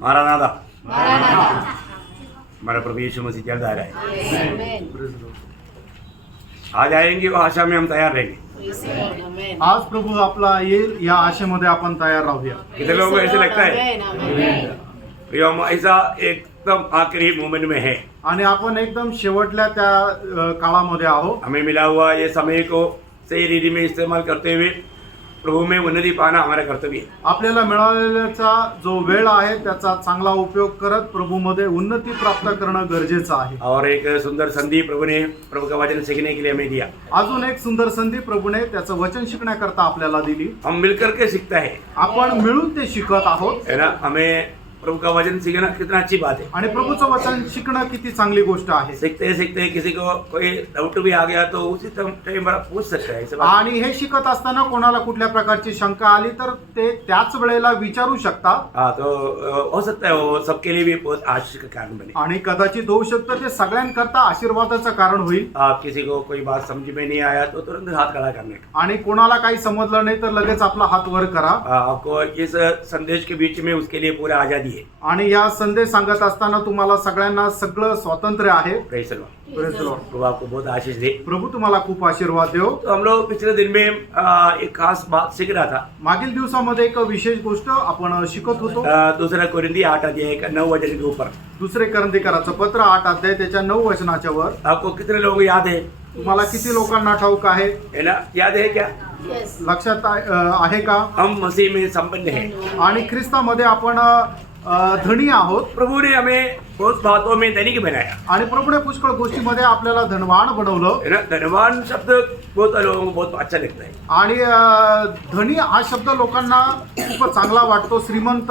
मारानादा, हमारा प्रभु यीशु मसीह जल्द आ रहा है। आज आएंगे वो आशा में हम तैयार रहेंगे। आज प्रभु आपला येईल या आशेमध्ये आपण तयार राहूया। कितने लोगों को ऐसे लगता है कि हम ऐसा एकदम आखिरी मोमेंट में है आणि आपण एकदम शेवटल्या त्या काळामध्ये आहोत। हमें मिला हुआ ये समय को सही रीति में इस्तेमाल करते हुए प्रभु में उन्नति पाना हमारा कर्तव्य है। आपल्याला मिळालेल्याचा जो वेळ आहे त्याचा चांगला उपयोग करत प्रभूमध्ये उन्नती प्राप्त करणं गरजेचं आहे। और एक सुंदर संधि प्रभु ने प्रभु का वचन सीखने के लिए हमें दिया। अजून एक सुंदर संधी प्रभूने त्याचं वचन शिकण्याकरता आपल्याला दिली। हम मिलकर के सीखता है आपण मिळून ते शिकत आहोत, है ना। हमें प्रभु का वचन सीखना कितना अच्छी बात है। आणि प्रभूचं वचन शिकणं किती चांगली गोष्ट आहे। सीखते सीखते किसी को कोई डाउट भी आ गया तो उसी टाइम पर पूछ सकता है। ऐसे बात आणि हे शिकत असताना कोणाला कुठल्या प्रकारची शंका आली तर ते त्याच वेळेला विचारू शकता। हाँ, तो हो सकता है वो सबके लिए भी बहुत आशीष का कारण बने। आणि कदाचित होऊ शकतं ते सगळ्यांकरता आशीर्वादाचं कारण होईल। किसी को कोई बात समझ में नहीं आया तो तुरंत हाथ खड़ा करने का। आणि कोणाला काही समजलं नाही तर लगेच आपला हात वर करा। आपको इस संदेश के बीच में उसके लिए पूरा आजादी है। आणि या संदेश सांगत असताना तुम्हाला सगळ्यांना सगळं स्वातंत्र्य आहे। Praise the Lord. Praise the Lord. प्रभु आपको बहुत आशीष दे। प्रभू तुम्हाला खूप आशीर्वाद देव। तो हम लोग पिछले दिन में एक खास बात सीख रहा था। मागील दिवसामध्ये एक विशेष गोष्ट आपण शिकत होतो। दूसरा कोरिन्थी 8 अध्याय का 9 वचन के ऊपर। दुसरे करंदीकराचं पत्र 8 अध्याय त्याच्या 9 वचनाच्या वर। आपको कितने लोग याद है? तुम्हाला किती लोकांना ठाऊक आहे? है ना, याद है क्या? लक्षात आहे का? हम मसीह में संपन्न हैं आणि ख्रिस्तामध्ये आपण धनी आहोत। प्रभु ने हमें बहुत बातों में धनिक बनाया आणि प्रभूने पुष्कळ गोष्टीमध्ये आपल्याला धनवान बनवलं। है ना। धनवान शब्द बहुत लोगों को बहुत अच्छा लगता है। आणि धनी हा शब्द लोकांना खूप चांगला वाटतो, श्रीमंत।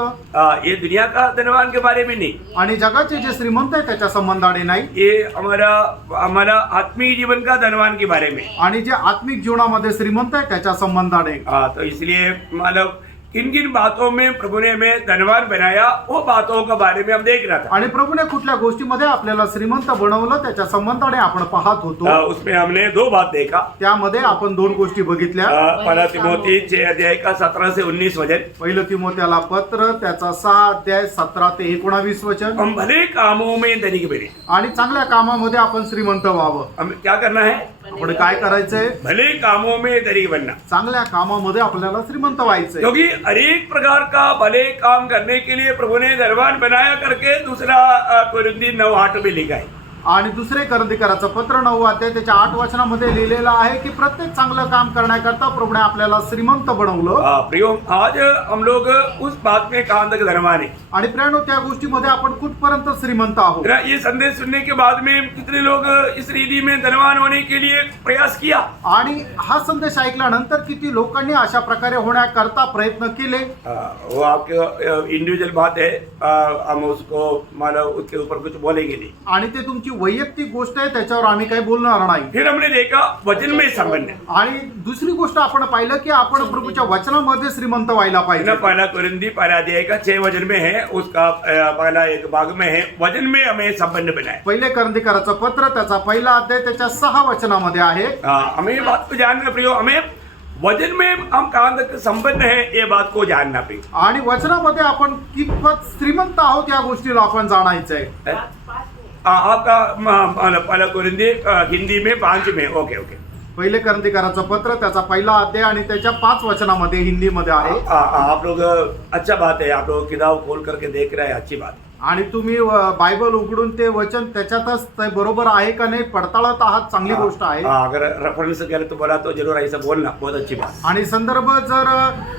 ये दुनिया का धनवान के बारे में नहीं, आणि जगाचे जे श्रीमंत आहे त्याच्या संबंधाने नाही, ये हमारा आत्मिक जीवन का धनवान के बारे में। आणि जे आत्मिक जीवनामध्ये श्रीमंत आहे त्याच्या संबंधाने। तो इसलिए मतलब किन किन बातों में प्रभु ने हमें धनवान बनाया वो बातों के बारे में हम देख रहा था। आणि प्रभूने कुठल्या गोष्टीमध्ये आपल्याला श्रीमंत बनवलं त्याच्या संबंधाने आपण पाहत होतो। उसमें हमने 2 बात देखा। त्यामध्ये आपण 2 गोष्टी बघितल्या। पहला तिमोथी 6 अध्याय का 17 से 19 वचन। पहिलं तिमोथेला पत्र त्याचा 6 अध्याय 17 ते 19 वचन। हम भले कामों में धनिक बने। आणि चांगल्या कामामध्ये आपण श्रीमंत व्हावं। हमें क्या करना है? आपण काय करायचंय? भले कामों में धनिक बनना। चांगल्या कामामध्ये आपल्याला श्रीमंत व्हायचंय। क्योंकि हर एक प्रकार का भले काम करने के लिए प्रभु ने धनवान बनाया करके दूसरा कोरिन्थी 9:8 में लिखा है। आणि दुसरे करंदीकराचं पत्र 9 अध्याय त्याच्या 8 वचनामध्ये लिहिलेलं आहे की प्रत्येक चांगलं काम करण्याकरता प्रभूने आपल्याला श्रीमंत बनवलं। प्रियो, आज हम लोग उस बात में कहां तक धनवान है। आणि प्रियानो, त्या गोष्टीमध्ये आपण कुठपर्यंत श्रीमंत आहोत? ये संदेश सुनने के बाद में कितने लोग इस रीति में धनवान होने के लिए प्रयास किया। आणि हा संदेश ऐकल्यानंतर किती लोकांनी अशा प्रकारे होण्याकरता प्रयत्न केले। वो आपके इंडिविजुअल बात है, हम उसको मतलब उसके ऊपर कुछ बोलेंगे नहीं। आणि ते तुमची वैयक्तिक गोष्ट आहे, त्याच्यावर आम्ही काही बोलणार नाही। फिर हमने देखा वचन में संबंध। आणि दुसरी गोष्ट आपण पाहिलं की आपण प्रभूच्या वचनामध्ये श्रीमंत व्हायला पाहिजे। पहला कोरिन्थी 1 अध्याय का 6 वचन में है, उसका पहला एक भाग में है वचन में हमें संबंध बनाए। पहिले करंदीकराचं पत्र त्याचा पहिला अध्याय त्याच्या 6 वचनामध्ये आहे। हमें बात को जानना प्रियो, हमें वचन में हम कहां तक संबंध है ये बात को जानना प्रियो। आणि वचनामध्ये आपण कितपत श्रीमंत आहोत या गोष्टीला आपण जाणायचंय। आपका पहला कोरिन्थी हिंदी में 5 में। ओके। पहिले करंदीकराचं पत्र त्याचा पहिला अध्याय आणि त्याच्या 5 वचनामध्ये हिंदीमध्ये आहे। आप लोग अच्छा बात है, आप लोग किताब खोल करके देख रहे हैं, अच्छी बात है। आणि तुम्ही बायबल उघडून ते वचन त्याच्यातच ते बरोबर आहे का नाही पडताळत आहात, चांगली गोष्ट आहे। अगर रेफरेंस गलत बोला तो जरूर ऐसा बोलना, बहुत अच्छी बात। आणि संदर्भ जर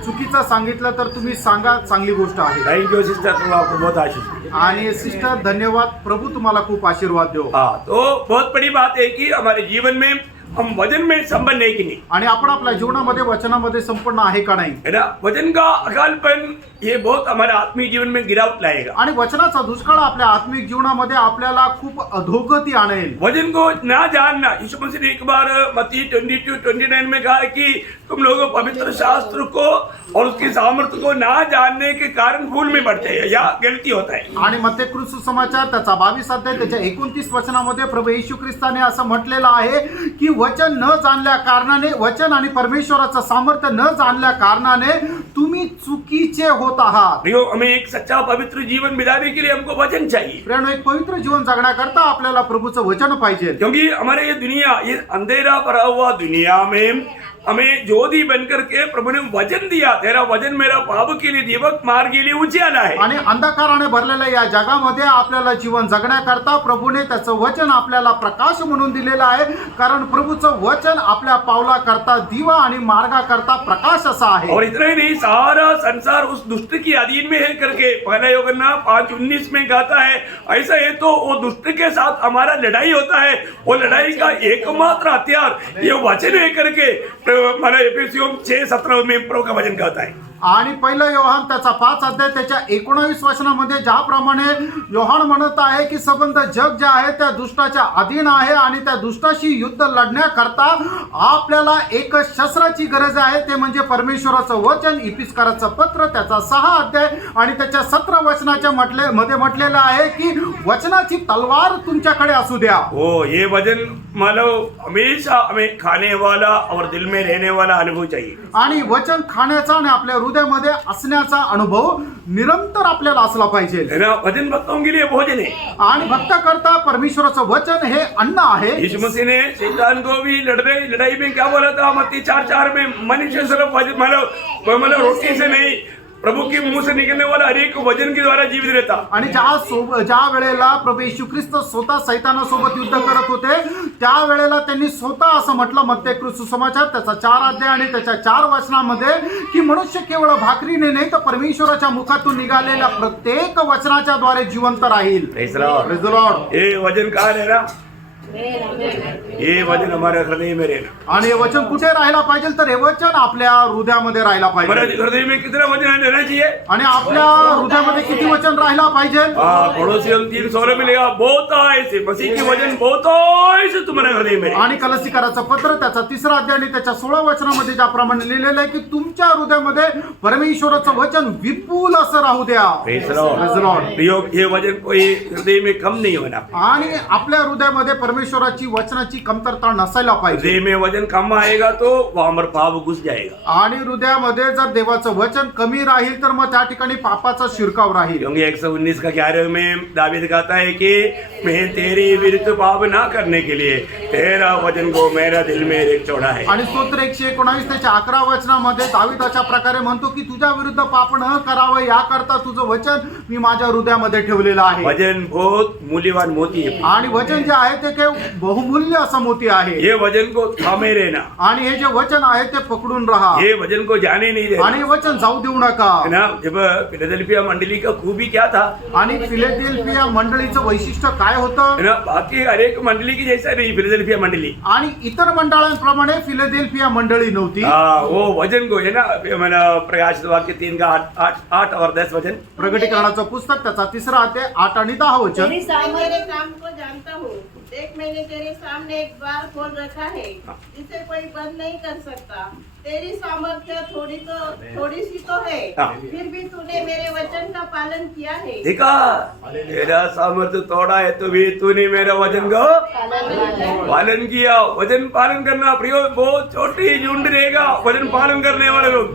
चुकीचा सांगितलं तर तुम्ही सांगा, चांगली गोष्ट आहे। थैंक यू सिस्टर, प्रभु आपको बहुत आशीष। आणि सिस्टर धन्यवाद, प्रभु तुम्हाला खूप आशीर्वाद देव। तो बहुत बड़ी बात है कि हमारे जीवन में हम वचन में संपन्न है कि नहीं। आणि आपण आपल्या जीवनामध्ये वचनामध्ये संपन्न आहे का नाही, है ना। वचन का अकालपन ये बहुत हमारे आत्मिक जीवन में गिरावट लाएगा। आणि वचनाचा दुष्काळ आपल्या आत्मिक जीवनामध्ये आपल्याला खूप अधोगती आणेल। वचन को ना जानना, यीशु मसीह ने एक बार मत्ती 22:29 में कहा कि तुम लोग पवित्र शास्त्र को और उसकी सामर्थ्य को ना जानने के कारण भूल में पड़ते हैं या गलती होता है। आणि मत्ती सुसमाचार त्याचा 22 अध्याय त्याच्या 29 वचनामध्ये प्रभू येशू ख्रिस्ताने असं म्हटलेलं आहे की वचन न जाणल्या कारणाने, वचन आणि परमेश्वराचं सामर्थ्य न जाणल्या कारणाने तुम्ही चुकीचे होत आहात. प्रियो, हमें एक सच्चा पवित्र जीवन बिताने के लिए हमको वचन चाहिए, प्रियानो, एक पवित्र जीवन जगण्याकरता आपल्याला प्रभूचं वचन पाहिजे. क्योंकि हमारे ये दुनिया, ये अंधेरा भरा हुआ दुनिया में हमें ज्योति बनकर के प्रभु ने वचन दिया, तेरा वचन मेरा पाप के लिए, दीपक मार्ग के लिए उजियाला है. आणि अंधकाराने भरलेल्या या जगामध्ये आपल्याला जीवन जगण्याकरता प्रभूने त्याचं वचन आपल्याला प्रकाश म्हणून दिलेलं आहे. कारण प्रभूचं वचन आपल्या पावलाकरता दिवा आणि मार्गाकरता प्रकाश असा आहे. और इतना ही नहीं, सारा संसार उस दुष्ट की अधीन में है करके पहला यूहन्ना 5:19 में कहता है. ऐसा है तो वो दुष्ट के साथ हमारा लड़ाई होता है, वो लड़ाई का एकमात्र हथियार ये वचन है करके मला एफएससी 6:17 में प्रभु का वचन कहता है. आणि पहिलं योहान त्याचा 5 अध्याय त्याच्या 19 वचनामध्ये ज्याप्रमाणे योहान म्हणत आहे की संबंध जग जे आहे त्या दुष्टाच्या अधीन आहे आणि त्या दुष्टाशी युद्ध लढण्याकरता आपल्याला एक शस्त्राची गरज आहे, ते म्हणजे परमेश्वराचं वचन. इफिसकाराचं पत्र त्याचा 6 अध्याय आणि त्याच्या 17 वचनाच्या मध्ये म्हटलेलं आहे की वचनाची तलवार तुमच्याकडे असू द्या. हो, ये वचन मतलब हमेशा हमें खाने वाला और दिल में रहने वाला अनुभव चाहिए. आणि वचन खाण्याचा आणि आपल्या हृदयामध्ये असण्याचा अनुभव निरंतर आपल्याला असला पाहिजे. है ना, वचन भक्तों के लिए भोजन है. आणि भक्त करता परमेश्वराचं वचन हे अन्न आहे. यीशु मसीह ने शैतान को भी लड़ाई में क्या बोला था? मत्ती 4:4 में मनुष्य सिर्फ मतलब रोटी से नहीं, प्रभु के मुंह से निकलने वाला हर एक वचन के द्वारा जीवित रहता. आणि ज्या वेळेला प्रभू येशू ख्रिस्त स्वतः सैतानासोबत युद्ध करत होते त्या वेळेला त्यांनी स्वतः असं म्हटलं, मत्ती सुसमाचार त्याचा 4 अध्याय आणि त्याच्या 4 वचनामध्ये की मनुष्य केवळ भाकरीने नाही तर परमेश्वराच्या मुखातून निघालेल्या प्रत्येक वचनाच्या द्वारे जिवंत राहील. Praise the Lord. Praise the Lord. ये वचन कहाँ रहना? ये वचन हमारे हृदय में रहना. आणि हे वचन कुठे राहायला पाहिजे? तर हे वचन आपल्या हृदयामध्ये राहायला हमारे पाहिजे. हृदय में कितना वचन रहना चाहिए? आणि आपल्या हृदयामध्ये किती वचन राहायला पाहिजे? पड़ोसियों 3:16 मिलेगा, बहुत ऐसे मसीह के वचन बहुत ऐसे तुम्हारे हृदय में. आणि कलसीकराचं पत्र त्याचा 3 अध्याय आणि त्याच्या 16 वचनामध्ये ज्याप्रमाणे लिहिलेलं आहे की तुमच्या हृदयामध्ये परमेश्वराचं वचन विपुल असं राहू द्या. Praise the Lord. Praise the Lord. प्रियो, ये वचन कोई हृदय में कम नहीं होना. आणि आपल्या हृदयामध्ये परमेश्वराची वचनाची कमतरता नसायला पाहिजे. हृदय में वचन कम आएगा तो वहां पर पाप घुस जाएगा. आणि हृदयामध्ये जर देवाचं वचन कमी राहील तर मग त्या ठिकाणी पापाचा शिरकाव राहील. क्योंकि 119 का 11 में दावीद कहता है कि मैं तेरी विरुद्ध पाप ना करने के लिए तेरा वचन को मेरा दिल में एक चौड़ा है. आणि स्तोत्र 119 त्याच्या 11 वचनामध्ये दावीद अशा प्रकारे म्हणतो की तुझ्या विरुद्ध पाप न करावं याकरता तुझं वचन मी माझ्या हृदयामध्ये ठेवलेलं आहे. वचन बहुत मूल्यवान मोती है. आणि वचन जे आहे ते बहुमूल्य असं मोती आहे. ये वचन को थामे रहना. आणि हे जे वचन आहे ते पकडून राहा. ये वचन को जाने नहीं देना. आणि हे वचन जाऊ देऊ नका. है ना, जब फिलाडेल्फिया मंडली का खूबी क्या था? आणि फिलाडेल्फिया मंडळीचं वैशिष्ट्य काय होतं? है ना, बाकी हर एक मंडली की जैसा नहीं फिलाडेल्फिया मंडली. आणि इतर मंडळांप्रमाणे फिलाडेल्फिया मंडळी नव्हती. वो वचन को है ना, मैंने प्रकाशित वाक्य 3 का 8 और 10 वचन. प्रकटीकरणाचं पुस्तक त्याचा 3 अध्याय 8 आणि 10 वचन. मैं तेरे काम को जानता हूँ, देख मैंने तेरे सामने एक द्वार खोल रखा है जिसे कोई बंद नहीं कर सकता. तेरी सामर्थ्य थोड़ी सी तो है, फिर भी तूने मेरे वचन का पालन किया है. देखा, तेरा सामर्थ्य थोड़ा है तो भी तूने मेरा वचन का पालन किया. वचन पालन करना प्रियो, बहुत छोटी झुंड रहेगा वचन पालन करने वाले लोग.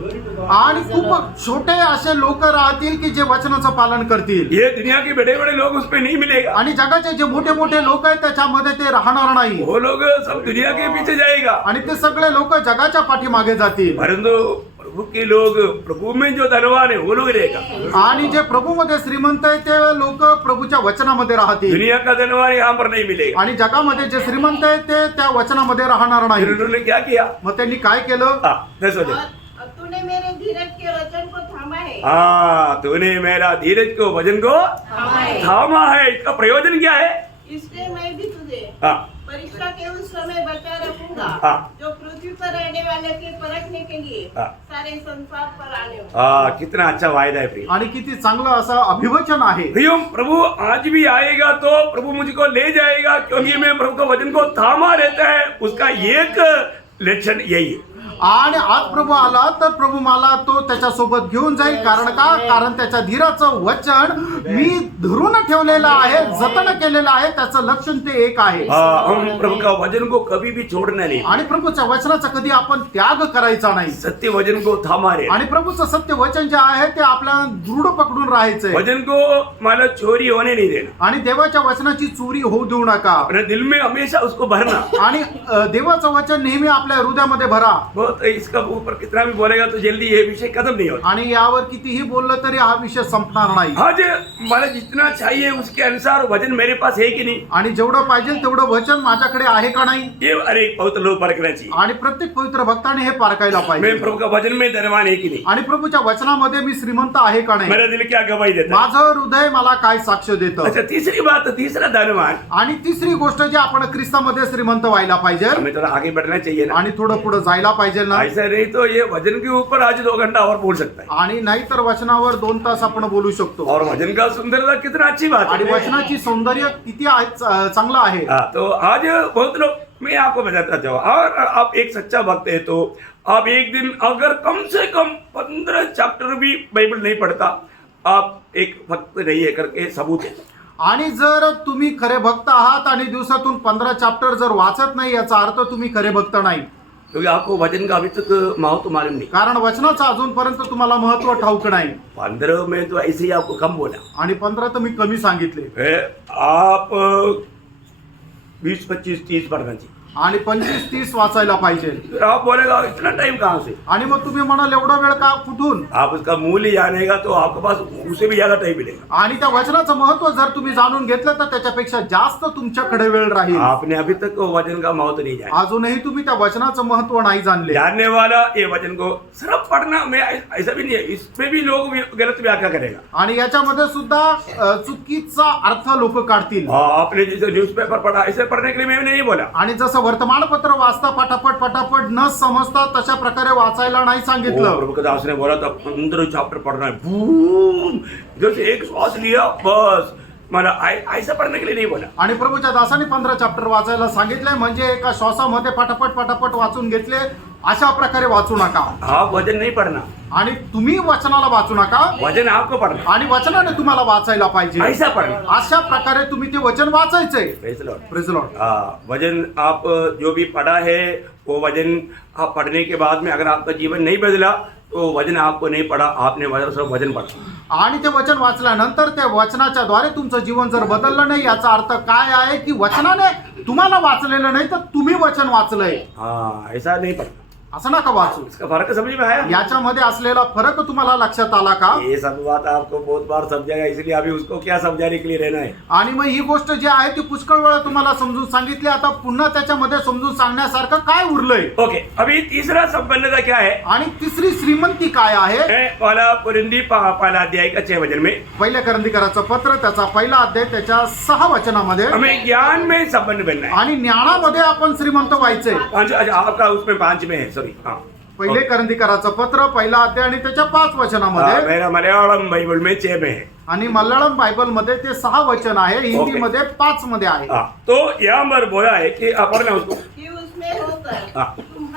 आणि खूप छोटे असे लोक राहतील की जे वचनाचं पालन करतील. ये दुनिया के बड़े बड़े लोग उस पे नहीं मिलेगा. आणि जगाचे जे मोठे मोठे लोक आहेत त्याच्यामध्ये ते राहणार नाही. वो लोग सब दुनिया के पीछे जाएगा. आणि ते सगळे लोक जगाच्या पाठीमागे जातील. परंतु प्रभु के लोग, प्रभु में जो धनवान है वो लोग रहेगा. आणि जे प्रभूमध्ये श्रीमंत आहे ते लोक प्रभूच्या वचनामध्ये राहतील. दुनिया का धनवान यहाँ पर नहीं मिलेगा. आणि जगामध्ये जे श्रीमंत आहे ते त्या वचनामध्ये राहणार नाही. उन्होंने क्या किया? मग त्यांनी काय केलं? 10 वचन. और तूने मेरे धीरज के वचन को थामा है. तूने मेरा धीरज को वचन को थामा है. इसका प्रयोजन क्या है? इसलिए मैं भी तुझे परीक्षा के उस समय बचा रखूंगा जो पृथ्वी पर रहने वाले के परखने के लिए सारे संसार पर आने हो. कितना अच्छा वायदा है प्रिय. आणि किती चांगलं असं अभिवचन आहे. प्रियो, प्रभु आज भी आएगा तो प्रभु मुझको ले जाएगा, क्योंकि मैं प्रभु के वचन को थामा रहता है. उसका एक लक्षण यही है. आणि आज प्रभु आला तर प्रभु मला तो त्याच्यासोबत घेऊन जाईल. कारण का? कारण त्याच्या धीराचं वचन मी धरून ठेवलेलं आहे, जतन केलेलं आहे. त्याचं लक्षण ते एक आहे. हम प्रभु का वचन को कभी भी छोड़ना नहीं, आणि प्रभूच्या वचनाचा कधी आपण त्याग करायचा नाही. सत्य वचन को थामा रहे, आणि प्रभूचं सत्य वचन जे आहे ते आपल्याला दृढ पकडून राहायचंय. वचन को मानो चोरी होने नहीं देना, आणि देवाच्या वचनाची चोरी होऊ देऊ नका. अपने दिल में हमेशा उसको भरना. आणि देवाचं वचन नेहमी आपल्या हृदयामध्ये भरा. बहुत इसका ऊपर कितना भी बोलेगा तो जल्दी ये विषय खत्म नहीं होता. आणि यावर कितीही बोललं तरी हा विषय संपणार नाही. आज मला जितना चाहिए उसके अनुसार वचन मेरे पास है कि नहीं, आणि जेवढं पाहिजे तेवढं वचन माझ्याकडे आहे का नाही. ये अरे बहुत लोग परखना चाहिए. आणि प्रत्येक पवित्र भक्ताने हे पारखायला पाहिजे. मैं प्रभु का वचन में धनवान है कि नहीं, आणि प्रभूच्या वचनामध्ये मी श्रीमंत आहे का नाही. मेरा दिल क्या गवाही देता है. माझं हृदय मला काय साक्ष देतं. अच्छा, तीसरी बात, तीसरा धनवान, आणि तिसरी गोष्ट जी आपण ख्रिस्तामध्ये श्रीमंत व्हायला पाहिजे हमें थोड़ा आगे बढ़ना चाहिए ना. आणि थोडं पुढे जायला पाहिजे ना. ऐसा नहीं तो ये वचन के ऊपर आज 2 घंटा और बोल सकता है. आणि नाहीतर वचनावर 2 तास आपण बोलू शकतो. और वचन का सुंदरता कितना अच्छी बात आणि है. वचनाची सौंदर्य किती चांगलं आहे. तो आज बहुत लोग, मैं आपको बताता जाऊँ, और आप एक सच्चा भक्त है तो आप एक दिन अगर कम से कम 15 चैप्टर भी बाइबल नहीं पढ़ता, आप एक भक्त नहीं है करके सबूत है. आणि जर तुम्ही खरे भक्त आहात आणि दिवसातून 15 चॅप्टर जर वाचत नाही याचा अर्थ तुम्ही खरे भक्त नाही. क्योंकि आपको वचन का अभी तक महत्व मालूम नहीं. कारण वचनाचं अजूनपर्यंत तुम्हाला महत्व ठाऊक नाही. 15 में तो ऐसे ही आपको कम बोला. आणि 15 तर मी कमी सांगितले. आप 20, 25, 30 पढ़ना चाहिए. आणि 25-30 वाचायला पाहिजे. फिर आप बोलेगा इतना टाइम कहाँ से. आणि मग तुम्ही म्हणाल एवढा वेळ का कुठून. आप उसका मूल्य जानेगा तो आपके पास उससे भी ज्यादा टाइम मिलेगा. आणि त्या वचनाचं महत्व जर तुम्ही जाणून घेतलं तर त्याच्यापेक्षा जास्त तुमच्याकडे वेळ राहील. आपने अभी तक वचन का महत्व नहीं जाना. अजूनही तुम्ही त्या वचनाचं महत्व नाही जाणले. जानने वाला ये वचन को सिर्फ पढ़ना में ऐसा भी नहीं है, इसमें भी लोग गलत व्याख्या करेगा. आणि याच्यामध्ये सुद्धा चुकीचा अर्थ लोक काढतील. आपने जैसे न्यूज़पेपर पढ़ा ऐसे पढ़ने के लिए मैं नहीं बोला. आणि जसं वर्तमानपत्र वाचता पटापट न समजता तशा प्रकारे वाचायला नाही सांगितलं. प्रभु के दास ने बोला था 15 चैप्टर पढ़ना है. बूम, जैसे एक श्वास लिया बस, मला ऐसा पढ़ने के लिए नहीं बोला. आणि प्रभूच्या दासाने 15 चॅप्टर वाचायला सांगितलंय म्हणजे एका श्वासामध्ये पटापट वाचून घेतले. अशा प्रकारे वाचू नका. आप वचन नहीं पढ़ना, आणि तुम्ही वचनाला वाचू नका. वचन आपको पढ़ना. आणि वचनाने तुम्हाला वाचायला पाहिजे. ऐसा पढ़ना. अशा प्रकारे तुम्ही ते वचन वाचायचंय. Praise the Lord. Praise the Lord. वचन आप जो भी पढ़ा है वो वचन आप पढ़ने के बाद में अगर आपका जीवन नहीं बदला तो वचन आपको नहीं पढ़ा, आपने वचन पढ़ा. आणि ते वचन वाचल्यानंतर त्या वचनाच्या द्वारे तुमचं जीवन जर बदललं नाही याचा अर्थ काय आहे की वचनाने तुम्हाला वाचलेलं नाही तर तुम्ही वचन वाचलंय. ऐसा नहीं पढ़ना. असं नका वाचू. इसका फर्क समझ में आया. याच्यामध्ये असलेला फरक तुम्हाला लक्षात आला का. ये सब बात आपको बहुत बार समझाएगा, इसलिए अभी उसको क्या समझाने के लिए रहना है. आणि मग ही गोष्ट जी आहे ती पुष्कळ वेळा तुम्हाला समजून सांगितली. आता पुन्हा त्याच्यामध्ये समजून सांगण्यासारखं काय उरलंय. ओके, अभी तीसरा संपन्नता क्या है. आणि तिसरी श्रीमंती काय आहे. पहला कुरिन्दी पहला अध्याय का 6 वचन में. पहिल्या करंदीकराचं पत्र त्याचा पहिला अध्याय त्याच्या 6 वचनामध्ये. हमें ज्ञान में संपन्न बनना है. आणि ज्ञानामध्ये आपण श्रीमंत व्हायचंय. आपका उसमें 5 में है, सॉरी. पहिले करंदीकराचं पत्र पहिला अध्याय आणि त्याच्या 5 वचनामध्ये. मेरा मलयालम बाइबल में 6 में है. आणि मल्याळम बायबल मध्ये ते 6 वचन आहे. हिंदी मध्ये 5 मध्ये आहे. तो यहाँ पर बोला है कि पढ़ना उसको कि उसमें होकर तुम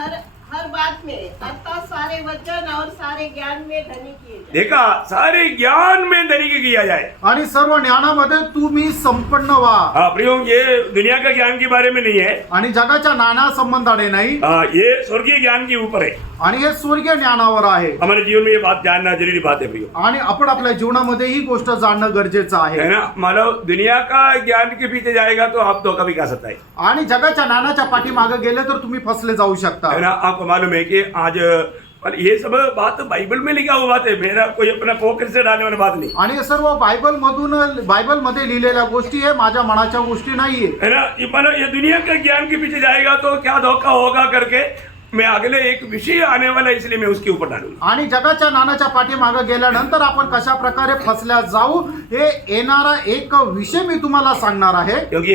हर बात में अर्थात सारे वचन और सारे ज्ञान में धनी किए जाए. देखा, सारे ज्ञान में धनी किया जाए. आणि सर्व ज्ञानामध्ये तुम्ही संपन्न व्हा. प्रियो, ये दुनिया का ज्ञान के बारे में नहीं है. आणि जगाच्या ज्ञाना संबंधाने नाही. ये स्वर्गीय ज्ञान के ऊपर है. आणि हे स्वर्गीय ज्ञानावर आहे. हमारे जीवन में ये बात जानना जरूरी बात है प्रियो. आणि आपण आपल्या जीवनामध्ये ही गोष्ट जाणणं गरजेचं आहे. है ना. मतलब दुनिया का ज्ञान के पीछे जाएगा तो आप धोखा भी खा सकता है. आणि जगाच्या ज्ञानाच्या पाठीमागे गेले तर तुम्ही फसले जाऊ शकता. है ना. आपको मालूम है कि आज ये सब बात बाइबल में लिखा हुआ बात है. मेरा कोई अपना पॉकेट से डालने वाली बात नहीं. आणि हे सर्व बायबल मध्ये लिहिलेल्या गोष्टी आहे, माझ्या मनाच्या गोष्टी नाहीये. है ना. ये दुनिया के ज्ञान के पीछे जाएगा तो क्या धोखा होगा करके मैं अगले एक विषय आने वाला है, इसलिए मैं उसके ऊपर डालूंगा. आणि जगाच्या ज्ञानाच्या पाठीमागे गेल्यानंतर आपण कशा प्रकारे फसल्या जाऊ हे येणारा एक विषय मी तुम्हाला सांगणार आहे. क्योंकि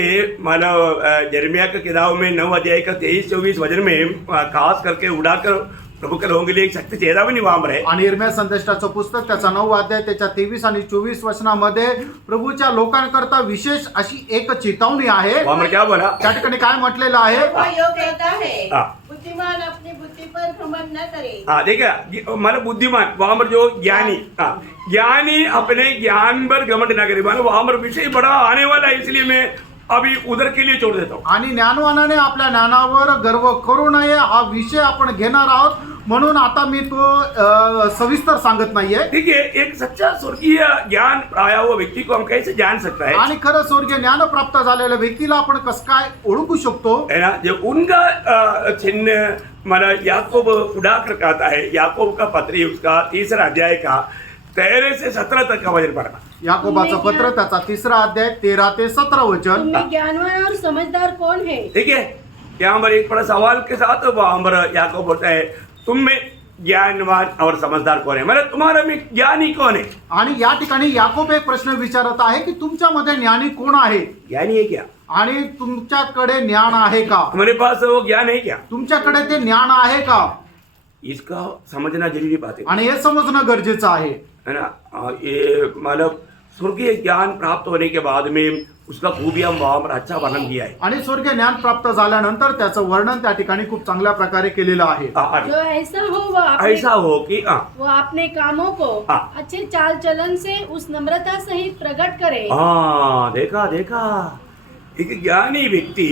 यिर्मयाह की किताब में 9 अध्याय का 23-24 वचन में खास करके उड़ाकर प्रभु के लोगों के लिए एक शक्ति चेतावनी वहां पर है। आणि इर्म्या संदेशाचं पुस्तक त्याचा 9 अध्याय त्याच्या 23 आणि 24 वचनामध्ये प्रभूच्या लोकांकरता विशेष अशी एक चेतावणी आहे. वहां पर क्या बोला? त्या ठिकाणी काय म्हटलेलं आहे? वह यो कहता है हाँ। बुद्धिमान अपनी बुद्धि पर घमंड न करे। हाँ देखिए मतलब बुद्धिमान वहां पर जो ज्ञानी, हाँ ज्ञानी अपने ज्ञान पर घमंड ना करे। मतलब वहां पर विषय बड़ा आने वाला है, इसलिए मैं अभी उधर के लिए छोड़ देता हूँ। आणि ज्ञानवानाने आपल्या ज्ञानावर गर्व करू नये हा विषय आपण घेणार आहोत, म्हणून आता मी तो सविस्तर सांगत नाहीये. ठीक है, एक सच्चा स्वर्गीय ज्ञान आया हुआ व्यक्ति को हम कैसे जान सकता है? आणि खरं स्वर्गीय ज्ञान प्राप्त झालेल्या व्यक्तीला आपण कसं काय ओळखू शकतो? है ना, जब उनका चिन्ह माना याकूब उड़ाकर कहता है, याकूब का पत्री उसका 3 अध्याय का 13 से 17 तक का वचन पढ़ना। याकोबाचं पत्र त्याचा 3 अध्याय 13 ते 17 वचन. तुम्हें ज्ञानवान और समझदार कौन है? ठीक है, यहाँ पर एक बड़ा सवाल के साथ वहां पर याकूब बोलता है तुम में ज्ञानवान और समझदार कौन है? मतलब तुम्हारा में ज्ञानी कौन है? आणि या ठिकाणी याकोब एक प्रश्न विचारत आहे की तुमच्यामध्ये ज्ञानी कोण आहे ज्ञानी है क्या? आणि तुमच्याकडे ज्ञान आहे का? हमारे पास वो ज्ञान है क्या? तुमच्याकडे ते ज्ञान आहे का? इसका समझना जरूरी बात है, आणि हे समजणं गरजेचं आहे. है ना। ये मतलब स्वर्गीय ज्ञान प्राप्त होने के बाद में उसका खूबियां वहां पर अच्छा वर्णन किया है। आणि स्वर्गीय ज्ञान प्राप्त झाल्यानंतर त्याचं वर्णन त्या ठिकाणी खूप चांगल्या प्रकारे केलेलं आहे. जो ऐसा हो वह ऐसा हो कि वो अपने कामों को हाँ। अच्छे चाल चलन से उस नम्रता सहित प्रकट करे। हाँ देखा देखा, एक ज्ञानी व्यक्ति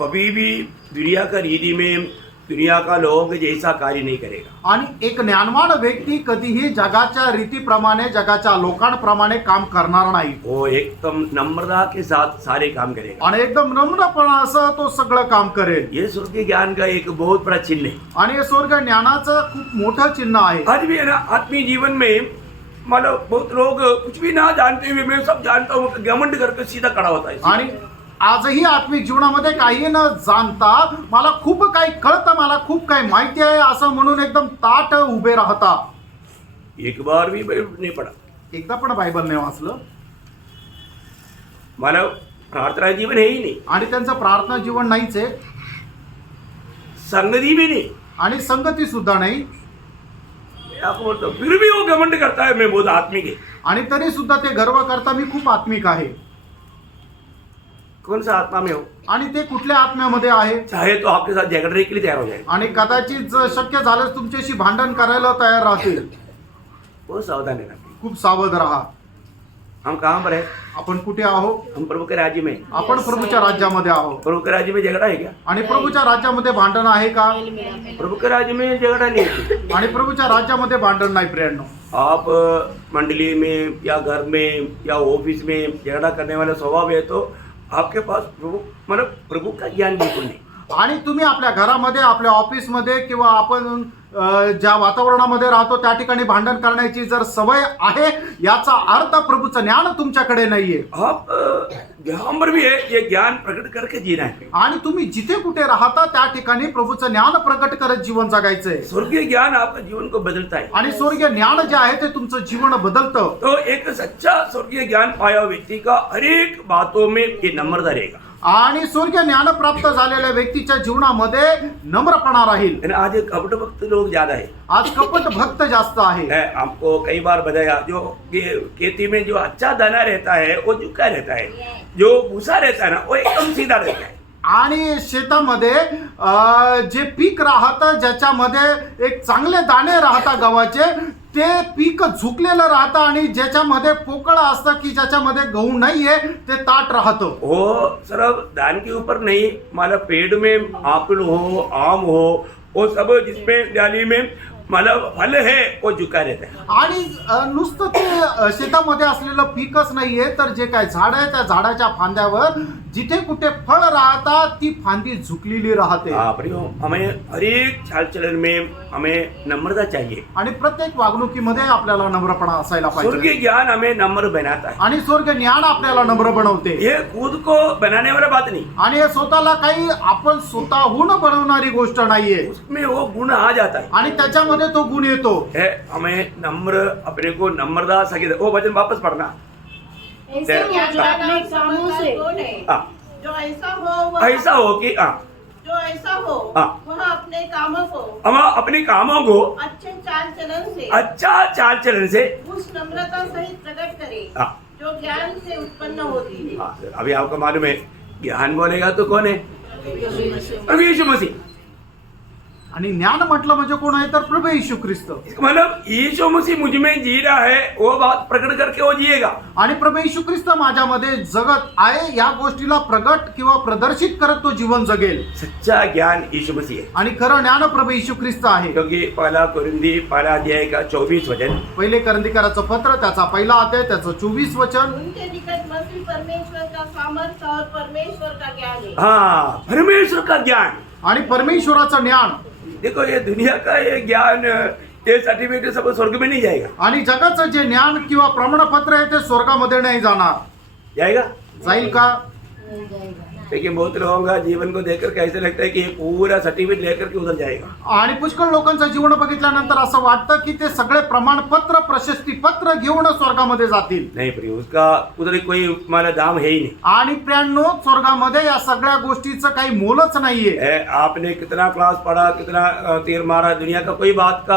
कभी भी दुनिया का रीति में दुनिया का लोग जैसा कार्य नहीं करेगा। आणि एक ज्ञानवान व्यक्ती कधीही जगाच्या रीतीप्रमाणे जगाच्या लोकांप्रमाणे काम करणार नाही. वो एकदम नम्रता के साथ सारे काम करेगा। आणि एकदम नम्रपणा असं तो सगळं काम करेल. ये स्वर्गीय ज्ञान का एक बहुत बड़ा चिन्ह है। आणि हे स्वर्ग ज्ञानाचं खूप मोठं चिन्ह आहे. आज भी है ना, आत्मीय जीवन में मतलब बहुत लोग कुछ भी ना जानते हुए मैं सब जानता हूँ घमंड करके सीधा खड़ा होता है। आणि आजही आत्मिक जीवनामध्ये काही न जाणता मला खूप काही कळतं, मला खूप काही माहिती आहे असं म्हणून एकदम ताठ उभे राहता. एक बार भी बाइबल नहीं पढ़ा, एकदा पण बायबल नाही वाचलं मतलब प्रार्थना जीवन है ही नहीं, आणि त्यांचं प्रार्थना जीवन नाहीच आहे संगति भी नहीं। आणि संगती सुद्धा नाही. मैं आपको बोलता हूँ, फिर भी वो घमंड करता है मैं बहुत आत्मिक है। आणि तरी सुद्धा ते गर्व करता मी खूप आत्मिक आहे. कौन सा आत्मा में हो, आणि ते कुठल्या आत्म्यामध्ये आहे? चाहे तो आपके साथ झगड़ने के लिए तैयार हो जाए, आणि कदाचित जर शक्य झाल्यास तुमच्याशी भांडण करायला तयार राहतील. बहुत सावधान रहना। खूप सावध राहा. हम कहाँ पर है? आपण कुठे आहो? हम प्रभु के राज्य में। आपण प्रभूच्या राज्यामध्ये आहो. प्रभु के राज्य में झगड़ा है क्या? आणि प्रभूच्या राज्यामध्ये भांडण आहे का? प्रभु के राज्य में झगड़ा नहीं है। आणि प्रभूच्या राज्यामध्ये भांडण नाही प्रियांनो. आप मंडली में या घर में या ऑफिस में झगड़ा करने वाला स्वभाव है तो आपके पास प्रभु मतलब प्रभु का ज्ञान बिल्कुल नहीं। आणि तुम्ही आपल्या घरामध्ये आपल्या ऑफिसमध्ये किंवा आपण ज्या वातावरणामध्ये राहतो त्या ठिकाणी भांडण करण्याची जर सवय आहे याचा अर्थ प्रभूचं ज्ञान तुमच्याकडे नाहीये. आप यहाँ पर भी है ये ज्ञान प्रकट करके जीना है। आणि तुम्ही जिथे कुठे राहता त्या ठिकाणी प्रभूचं ज्ञान प्रकट करत जीवन जगायचंय. स्वर्गीय ज्ञान आपका जीवन को बदलता है। आणि स्वर्गीय ज्ञान जे आहे ते तुमचं जीवन बदलतं. तो एक सच्चा स्वर्गीय ज्ञान पाया हुआ व्यक्ति का हर एक बातों में ये नम्रता रहेगा। आणि स्वर्गीय ज्ञान प्राप्त झालेल्या व्यक्तीच्या जीवनामध्ये नम्रपणा राहील. लेकिन आज कपट भक्त लोग ज्यादा है। आज कपट भक्त जास्त आहे. आपको कई बार बताया जो खेती में जो अच्छा दाना रहता है वो झुका रहता है, जो भूसा रहता है ना वो एकदम सीधा रहता है। आणि शेतामध्ये जे पीक राहतं ज्याच्यामध्ये एक चांगले दाणे राहतात गव्हाचे ते पीक झुकलेलं राहतं आणि ज्याच्यामध्ये पोकळ असतं की ज्याच्यामध्ये गहू नाहीये ते ताट राहतं. वो सिर्फ धान के ऊपर नहीं, मतलब पेड़ में एप्पल हो आम हो वो सब जिसमें डाली में मतलब फल है वो झुका रहता है. आणि नुसतं ते शेतामध्ये असलेलं पीकच नाहीये तर जे काय झाड आहे त्या झाडाच्या फांद्यावर जिथे कुठे फळ राहतात ती फांदी झुकलेली राहते. हमें हर एक चाल चलन में हमें नम्रता चाहिए. आणि प्रत्येक वागणुकीमध्ये आपल्याला नम्रपणा असायला पाहिजे. स्वर्गीय ज्ञान हमें नम्र बनाता है. आणि स्वर्ग ज्ञान आपल्याला नम्र बनवते. ये खुद को बनाने वाला बात नहीं, आणि हे स्वतःला काही आपण स्वतःहून बनवणारी गोष्ट नाहीये. उसमें वो गुण आ जाता है आणि त्याच्यामध्ये तो गुण येतो. है हमें नम्र अपने को नम्रता सके वो वचन वापस पढ़ना। ऐसे ही जो अपने कामों से कौन है? हाँ, जो ऐसा हो वह ऐसा हो कि हाँ जो ऐसा हो हाँ। वह अपने कामों को हम अपने कामों को अच्छे चाल चलन से अच्छा चाल चलन से उस नम्रता सहित प्रकट करे हाँ। जो ज्ञान से उत्पन्न होती है। हाँ, अभी आपको मालूम है ज्ञान बोलेगा तो कौन है? प्रभु यीशु मसीह। आणि ज्ञान म्हटलं म्हणजे कोण आहे तर प्रभू येशू ख्रिस्त. इसका मतलब यीशु मसीह मुझ में जी रहा है, वो बात प्रकट करके वो जिएगा. आणि प्रभू येशू ख्रिस्त माझ्यामध्ये जगत आहे या गोष्टीला प्रगट किंवा प्रदर्शित करत तो जीवन जगेल. सच्चा ज्ञान यीशु मसीह है. आणि खरं ज्ञान प्रभू येशू ख्रिस्त आहे. क्योंकि पहला कुरिन्दी पहला अध्याय का 24 वचन, पहिले करंदीकराचं पत्र त्याचा पहिला अध्याय त्याचं 24 वचन. उनके निकट मसीह परमेश्वर का सामर्थ्य और परमेश्वर का ज्ञान है। हाँ, परमेश्वर का ज्ञान. आणि परमेश्वराचं ज्ञान. देखो ये दुनिया का ये ज्ञान, ये सर्टिफिकेट सब स्वर्ग में नहीं जाएगा. आणि जगाचं जे ज्ञान किंवा प्रमाणपत्र आहे ते स्वर्गामध्ये नाही जाणार. जाएगा? जाईल का? लेकिन बहुत लोगों का जीवन को देखकर कैसे लगता है कि ये पूरा सर्टिफिकेट लेकर के उधर जाएगा. आणि पुष्कळ लोकांचं जीवन बघितल्यानंतर असं वाटतं की ते सगळे प्रमाणपत्र प्रशस्ती पत्र घेऊन स्वर्गामध्ये जातील. नहीं प्रिय, उसका उधर कोई हमारा दाम है ही नहीं. आणि प्रियांनो, स्वर्गामध्ये या सगळ्या गोष्टीचं काही मोलच नाहीये. आपने कितना क्लास पढ़ा, कितना तीर मारा, दुनिया का कोई बात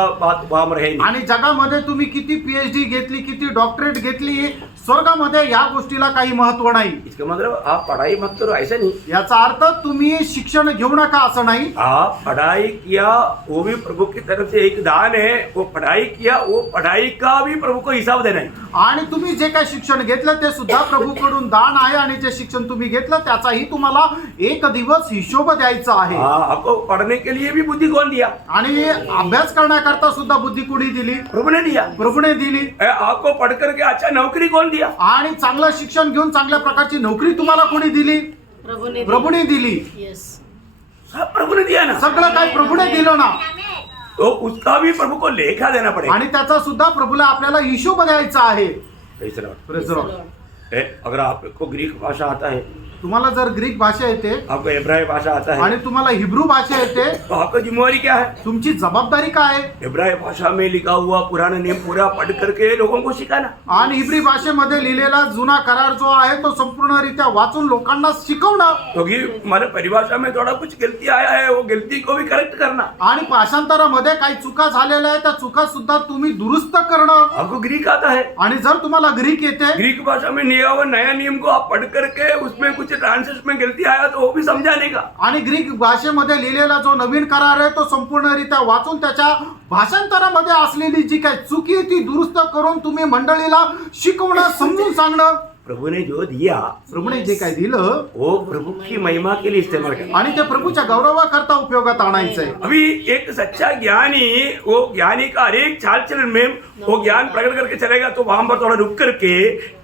वहां में है ही नहीं. आणि जगामध्ये तुम्ही किती पीएचडी घेतली, किती डॉक्टरेट घेतली, स्वर्गामध्ये या गोष्टीला काही महत्व नाही. इसका मतलब आप पढ़ाई मत करो ऐसा नहीं. याचा अर्थ तुम्ही शिक्षण घेऊ नका असं नाही. आप पढ़ाई किया वो भी प्रभु की तरफ से एक दान है. वो पढ़ाई किया, वो पढ़ाई का भी प्रभु को हिसाब देना है. आणि तुम्ही जे काही शिक्षण घेतलं ते सुद्धा प्रभूकडून दान आहे. आणि जे शिक्षण तुम्ही घेतलं त्याचाही तुम्हाला एक दिवस हिशोब द्यायचा आहे. आपको पढ़ने के लिए भी बुद्धि कौन दिया? आणि अभ्यास करण्याकरता सुद्धा बुद्धी कोणी दिली? प्रभु ने दिया. प्रभूने दिली. आपको पढ़ करके अच्छा नौकरी कौन दिया? आणि चांगलं शिक्षण घेऊन चांगल्या प्रकारची नोकरी तुम्हाला कोणी दिली? प्रभूने दिली. सब प्रभु ने दिया ना. सगळं काही प्रभूने दिलं ना. तो उसका भी प्रभु को लेखा देना पड़ेगा. आणि त्याचा सुद्धा प्रभूला आपल्याला हिशोब द्यायचा आहे. Praise the Lord. Praise the Lord. अगर आपको ग्रीक भाषा आता है, तुम्हाला जर ग्रीक भाषा येते आपको इब्राही भाषा आता है, आणि तुम्हाला हिब्रू भाषा येते, तो आपका जिम्मेवारी क्या है? तुमची जबाबदारी काय आहे? इब्राही भाषा में लिखा हुआ पुराना नियम पूरा पढ़ करके लोगों को सिखाना. आणि हिब्री भाषेमध्ये लिहिलेला जुना करार जो आहे तो संपूर्णरित्या वाचून लोकांना शिकवणं. क्योंकि हमारे परिभाषा में थोड़ा कुछ गलती आया है, वो गलती को भी करेक्ट करना. आणि भाषांतरामध्ये काही चुका झालेल्या आहेत, त्या चुका सुद्धा तुम्ही दुरुस्त करणं. आपको ग्रीक आता है, आणि जर तुम्हाला ग्रीक येते, ग्रीक भाषा में लिया हुआ नया नियम को आप पढ़ करके उसमें कुछ ट्रांसलेशन में गलती आया तो वो भी समझाने का. आणि ग्रीक भाषेमध्ये लिहिलेला जो नवीन करार आहे तो संपूर्णरित्या वाचून त्याच्या भाषांतरामध्ये असलेली जी काही चुकी आहे ती दुरुस्त करून तुम्ही मंडळीला शिकवणं, समजून सांगणं. प्रभु ने जो दिया, प्रभूने जे काही दिलं वो प्रभु की महिमा के लिए इस्तेमाल करना. आणि ते प्रभूच्या गौरवाकरता उपयोगात आणायचंय. अभी एक सच्चा ज्ञानी, वो ज्ञानी का हर एक चाल चलन में वो ज्ञान प्रकट करके चलेगा. तो वहां पर थोड़ा रुक करके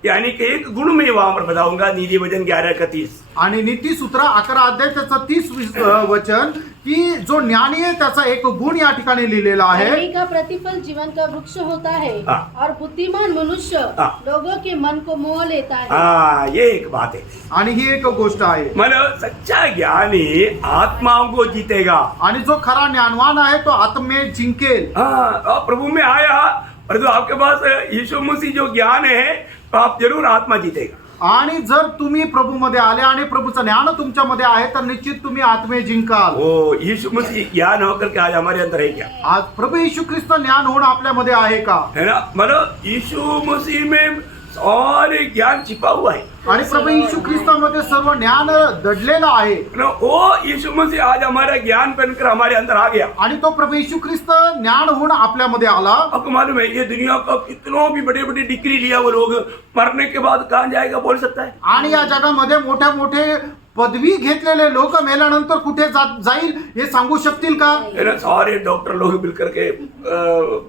यानी कि एक गुण में वहां पर बताऊंगा. नीति वचन 11:31 आणि नीती सूत्र 11 अध्याय त्याचं 30 वचन की जो ज्ञानी आहे त्याचा एक गुण या ठिकाणी लिहिलेला आहे. ज्ञानी का प्रतिफल जीवन का वृक्ष होता है हाँ। और बुद्धिमान मनुष्य हाँ। लोगों के मन को मोह लेता है. हाँ, ये एक बात है. आणि ही एक गोष्ट आहे. मतलब सच्चा ज्ञानी आत्माओं को जीतेगा. आणि जो खरा ज्ञानवान आहे तो आत्मे जिंकेल. हाँ, प्रभु में आया परंतु आपके पास यीशु मसीह जो ज्ञान है तो आप जरूर आत्मा जीतेगा. आणि जर तुम्ही प्रभूमध्ये आले आणि प्रभूचं ज्ञान तुमच्यामध्ये आहे तर निश्चित तुम्ही आत्मे जिंकाल. वो यीशु मसीह ज्ञान होकर के आज हमारे अंदर है क्या? आज प्रभू येशू ख्रिस्त ज्ञान होणं आपल्यामध्ये आहे का? है ना. मतलब यीशु मसीह में सारे ज्ञान छिपा हुआ है. आणि प्रभू येशू ख्रिस्तामध्ये सर्व ज्ञान दडलेलं आहे. वो यीशु मसीह आज हमारा ज्ञान बनकर हमारे अंदर आ गया. आणि तो प्रभू येशू ख्रिस्त ज्ञान होऊन आपल्यामध्ये आला. आपको मालूम है ये दुनिया का कितनों भी बड़े बड़े डिग्री लिया वो लोग मरने के बाद कहाँ जाएगा बोल सकता है? आणि या जगामध्ये मोठ्या मोठे पदवी घेतलेले लोक मेल्यानंतर कुठे जाईल हे सांगू शकतील का? है ना. सारे डॉक्टर लोग मिलकर के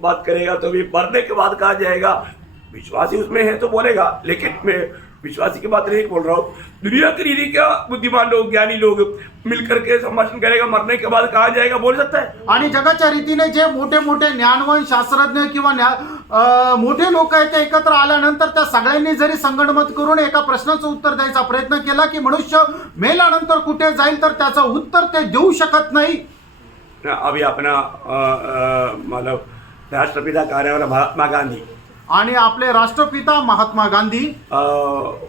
बात करेगा तो भी मरने के बाद कहाँ जाएगा? विश्वासी उसमें है तो बोलेगा, लेकिन मैं विश्वासी की बात नहीं बोल रहा हूँ. दुनिया की रीति क्या बुद्धिमान लोग, ज्ञानी लोग मिलकर के संभाषण करेगा, मरने के बाद कहाँ जाएगा बोल सकता है? आणि जगाच्या रीतीने जे मोठे मोठे ज्ञानवान शास्त्रज्ञ किंवा मोठे लोक आहेत ते एकत्र आल्यानंतर त्या सगळ्यांनी जरी संगणमत करून एका प्रश्नाचं उत्तर द्यायचा प्रयत्न केला की मनुष्य मेल्यानंतर कुठे जाईल तर त्याचं उत्तर ते देऊ शकत नाही. अभी अपना मतलब राष्ट्रपिता कार्यावाला महात्मा गांधी, आणि आपले राष्ट्रपिता महात्मा गांधी,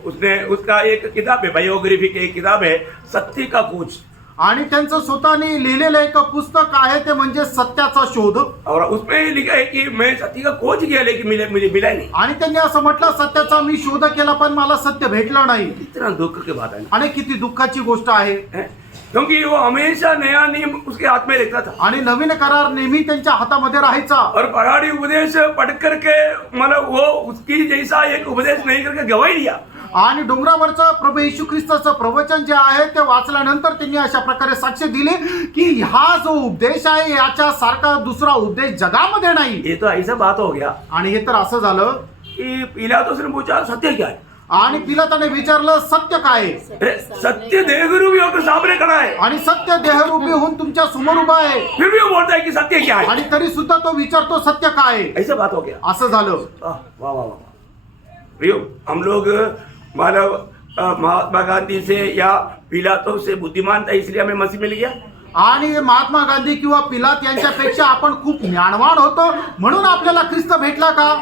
उसने उसका एक किताब है, बायोग्राफी की एक किताब है, सत्य का कूच. आणि त्यांचं स्वतःने लिहिलेलं एक पुस्तक आहे ते म्हणजे सत्याचा शोध. और उसमें लिखा है कि मैं सत्य का खोज किया लेकिन मुझे मिला नहीं. आणि त्यांनी असं म्हटलं सत्याचा मी शोध केला पण मला सत्य भेटलं नाही. इतना दुख की बात है ना. आणि किती दुःखाची गोष्ट आहे. हैं? क्योंकि वो हमेशा नया नियम उसके हाथ में रहता था आणि नवीन करार नेहमी त्यांच्या हातामध्ये राहायचा. और पहाड़ी उपदेश पढ़ करके मतलब वो उसकी जैसा एक उपदेश नहीं करके गवाही दिया. आणि डोंगरावरचं प्रभू येशू ख्रिस्ताचं प्रवचन जे आहे ते वाचल्यानंतर त्यांनी अशा प्रकारे साक्ष दिली की हा जो उपदेश आहे याच्या सारखा दुसरा उपदेश जगामध्ये नाही. ये तो ऐसा बात हो गया आणि हे तर असं झालं कि पिलातुस ने पूछा सत्य क्या है. आणि पिलाताने विचारलं सत्य काय आहे. अरे सत्य देहरूपी होकर सामने खड़ा है. आणि सत्य देहरूपी होऊन तुमच्या समोर उभा आहे. फिर भी वो बोलता है कि सत्य क्या है. आणि तरी सुद्धा तो विचारतो सत्य काय आहे. ऐसा बात हो गया. असं झालं. वाह वाह वाह वाह. प्रियो हम लोग मानव महात्मा गांधी से या पिलातों से बुद्धिमान था इसलिए हमें मसीह मिल गया. आणि महात्मा गांधी किंवा पिलात यांच्यापेक्षा आपण खूप ज्ञानवान होतो म्हणून आपल्याला ख्रिस्त भेटला का.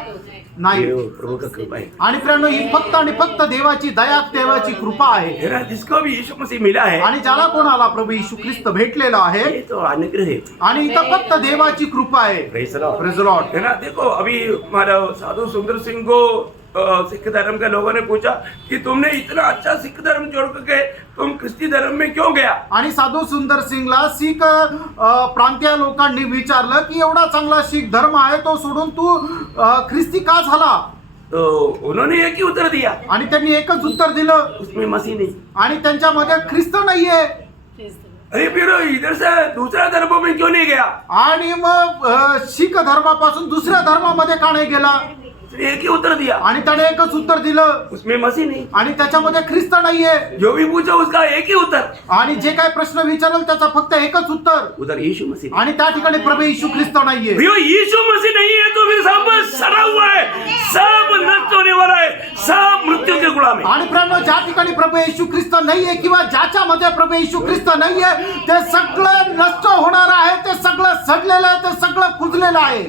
नाही. प्रभु का कृपा है. आणि प्रियांनो ही फक्त आणि फक्त देवाची दया देवाची कृपा आहे. है ना. जिसको भी यीशु मसीह मिला है आणि ज्याला कोणाला प्रभू येशू ख्रिस्त भेटलेला आहे ये तो अनुग्रह है. आणि इथं फक्त देवाची कृपा आहे. Praise the Lord. Praise the Lord. है ना. देखो अभी हमारा साधु सुंदर सिंह को सिख धर्म के लोगों ने पूछा कि तुमने इतना अच्छा सिख धर्म छोड़ करके तुम ख्रिस्ती धर्म में क्यों गया. आणि साधू सुंदर सिंगला शीख प्रांतीय लोकांनी विचारलं की एवढा चांगला शीख धर्म आहे तो सोडून तू ख्रिस्ती का झाला. तो उन्होंने एक ही उत्तर दिया आणि त्यांनी एकच उत्तर दिलं उसमें मसीह नहीं. आणि त्यांच्यामध्ये ख्रिस्त नाहीये. अरे फिर इधर से दूसरा धर्मों में क्यों नहीं गया. आणि मग शीख धर्मापासून दुसऱ्या धर्मामध्ये का नाही गेला. उसने एक ही उत्तर दिया आणि त्याने एकच उत्तर दिलं उसमें मसीह नहीं. आणि त्याच्यामध्ये ख्रिस्त नाहीये. जो भी पूछा उसका एक ही उत्तर आणि जे काय प्रश्न विचारल त्याचा फक्त एकच उत्तर. उधर यीशु मसीह. आणि त्या ठिकाणी प्रभू येशू ख्रिस्त नाहीये. भैया यीशु मसीह नहीं है तो फिर सब सड़ा हुआ है, सब नष्ट होने वाला है, सब मृत्यू के गुलाम है. आणि प्रियांनो ज्या ठिकाणी प्रभू येशू ख्रिस्त नाहीये किंवा ज्याच्यामध्ये प्रभू येशू ख्रिस्त नाहीये ते सगळं नष्ट होणार आहे. ते सगळं सडलेलं आहे. ते सगळं कुजलेलं आहे.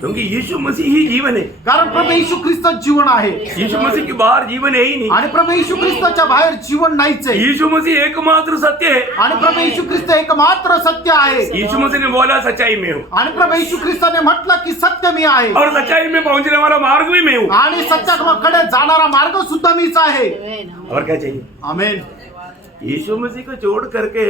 क्योंकि यीशु मसीह ही जीवन है. कारण प्रभू येशू ख्रिस्त जीवन आहे. यीशु मसीह के बाहर जीवन है ही नहीं. आणि प्रभू येशू ख्रिस्ताच्या बाहेर जीवन नाहीच आहे. यीशु मसीह एकमात्र सत्य है. आणि प्रभू येशू ख्रिस्त एकमात्र सत्य आहे. यीशु मसीह ने बोला सच्चाई में हूँ आणि प्रभू येशू ख्रिस्ताने म्हटलं की सत्य मी आहे और सच्चाई में पहुंचने वाला मार्ग भी मैं हूँ. आणि सत्याकडे जाणारा मार्ग सुद्धा मीच आहे. और क्या चाहिए. आमेन. यीशु मसीह को छोड़ करके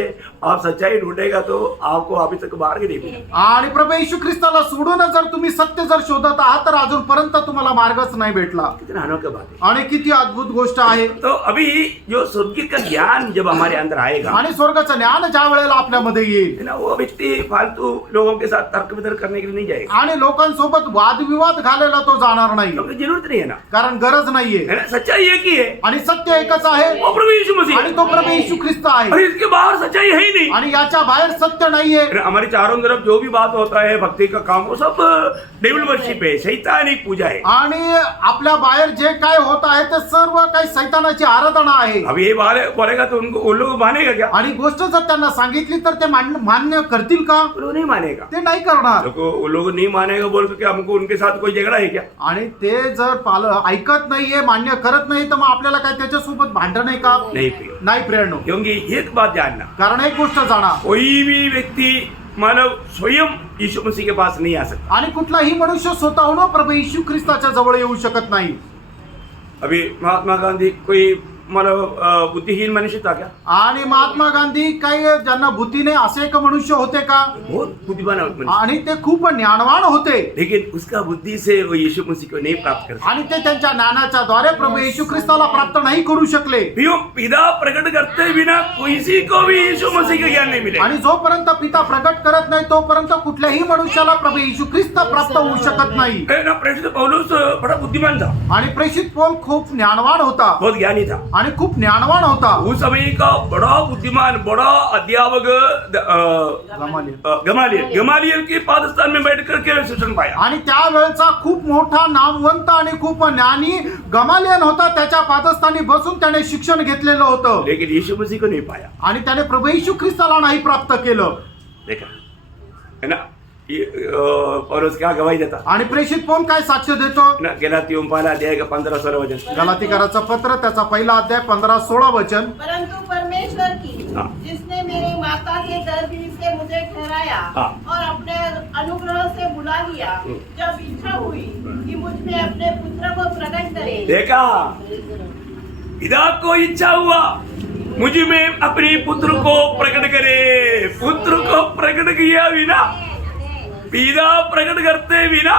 आप सच्चाई ढूंढेगा तो आपको अभी तक मार्ग नहीं मिलेगा. आणि प्रभू येशू ख्रिस्ताला सोडून जर तुम्ही सत्य जर शोधत आहात तर अजूनपर्यंत तुम्हाला मार्गच नाही भेटला. कितना अनोखी बात है. आणि किती अद्भुत गोष्ट आहे. तो अभी जो स्वर्गीय का ज्ञान जब हमारे अंदर आएगा आणि स्वर्गाचं ज्ञान ज्या वेळेला आपल्यामध्ये येईल है ना, वो व्यक्ति फालतू लोगों के साथ तर्क वितर्क करने के लिए नहीं जाएगा. आणि लोकांसोबत वादविवाद घालायला तो जाणार नाही. क्योंकि जरूरत नहीं है ना. कारण गरज नाहीये. है ना. सच्चाई एक ही है आणि सत्य एकच आहे वो प्रभु यीशु मसीह आणि है. तो प्रभू येशू ख्रिस्त आहे. और इसके बाहर सच्चाई है ही नहीं. आणि याच्या बाहेर सत्य नाहीये. है ना, हमारे चारों तरफ जो भी बात होता है भक्ति का काम वो सब डेविल वर्शिप है, शैतानिक पूजा है. आणि आपल्या बाहेर जे काय होत आहे ते सर्व काही सैतानाची आराधना आहे. अब ये बोलेगा तो उनको उन लोग मानेगा क्या. आणि गोष्ट जर त्यांना सांगितली तर ते मान्य करतील का. वो लोग नहीं मानेगा. ते नाही करणार. वो लोग नहीं मानेगा बोल के हमको उनके साथ कोई झगड़ा है क्या. आणि ते जर ऐकत नाहीये मान्य करत नाही तर मग आपल्याला काय त्याच्यासोबत भांडण आहे का. नहीं प्रिय. नाही प्रेरणो. क्योंकि एक बात जानना, कारण एक गोष्ट जाणा कोई भी व्यक्ति मानव स्वयं यीशु मसीह के पास नहीं आ सकता. आणि कुठलाही मनुष्य स्वतःहून प्रभू येशू ख्रिस्ताच्या जवळ येऊ शकत नाही. अभी महात्मा गांधी कोई मतलब बुद्धिहीन मनुष्य था क्या. आणि महात्मा गांधी काही ज्यांना बुद्धीने असे एक मनुष्य होते का. बहुत बुद्धिमान मनुष्य, आणि ते खूप ज्ञानवान होते. लेकिन उसका बुद्धि से वो यीशु मसीह को नहीं प्राप्त कर. आणि ते त्यांच्या ज्ञानाच्या द्वारे प्रभू येशू ख्रिस्ताला प्राप्त नाही करू शकले. पिता प्रकट करते बिना किसी को भी यीशु मसीह का ज्ञान नहीं मिले. आणि जोपर्यंत पिता प्रकट करत नाही तोपर्यंत कुठल्याही मनुष्याला प्रभु येशू ख्रिस्त प्राप्त होऊ शकत नाही. प्रेषित पौलुस बड़ा बुद्धिमान था. आणि प्रेषित पौल खूप ज्ञानवान होता. बहुत ज्ञानी था. आणि खूप ज्ञानवान होता. उस समय का बड़ा बुद्धिमान बड़ा अध्यापक गमालियल के पादस्थान में बैठ करके शिक्षण पाया. आणि त्यावेळेचा खूप मोठा नामवंत आणि खूप ज्ञानी गमालियल होता. त्याच्या पादस्थानी बसून त्याने शिक्षण घेतलेलं होतं. लेकिन यीशु मसीह को नहीं पाया. आणि त्याने प्रभू येशू ख्रिस्ताला नाही प्राप्त केलं. देखा है ना. पौलुस क्या गवाही देता आणि प्रेषित पौल काय साक्ष देतो? ना गलातियों पहिला अध्याय का 15-16 वचन. गलातीकराचं पत्र त्याचा पहिला अध्याय 15-16 वचन. परंतु परमेश्वर की हाँ। जिसने मेरी माता के गर्भ ही से मुझे ठहराया हाँ। और अपने अनुग्रह से बुला लिया, जब इच्छा हुई कि मुझ में अपने पुत्र को प्रकट करे. देखा, पिता को इच्छा हुआ मुझ में अपने पुत्र को प्रकट करे. पुत्र को प्रकट किया बिना, पिता प्रकट करते बिना,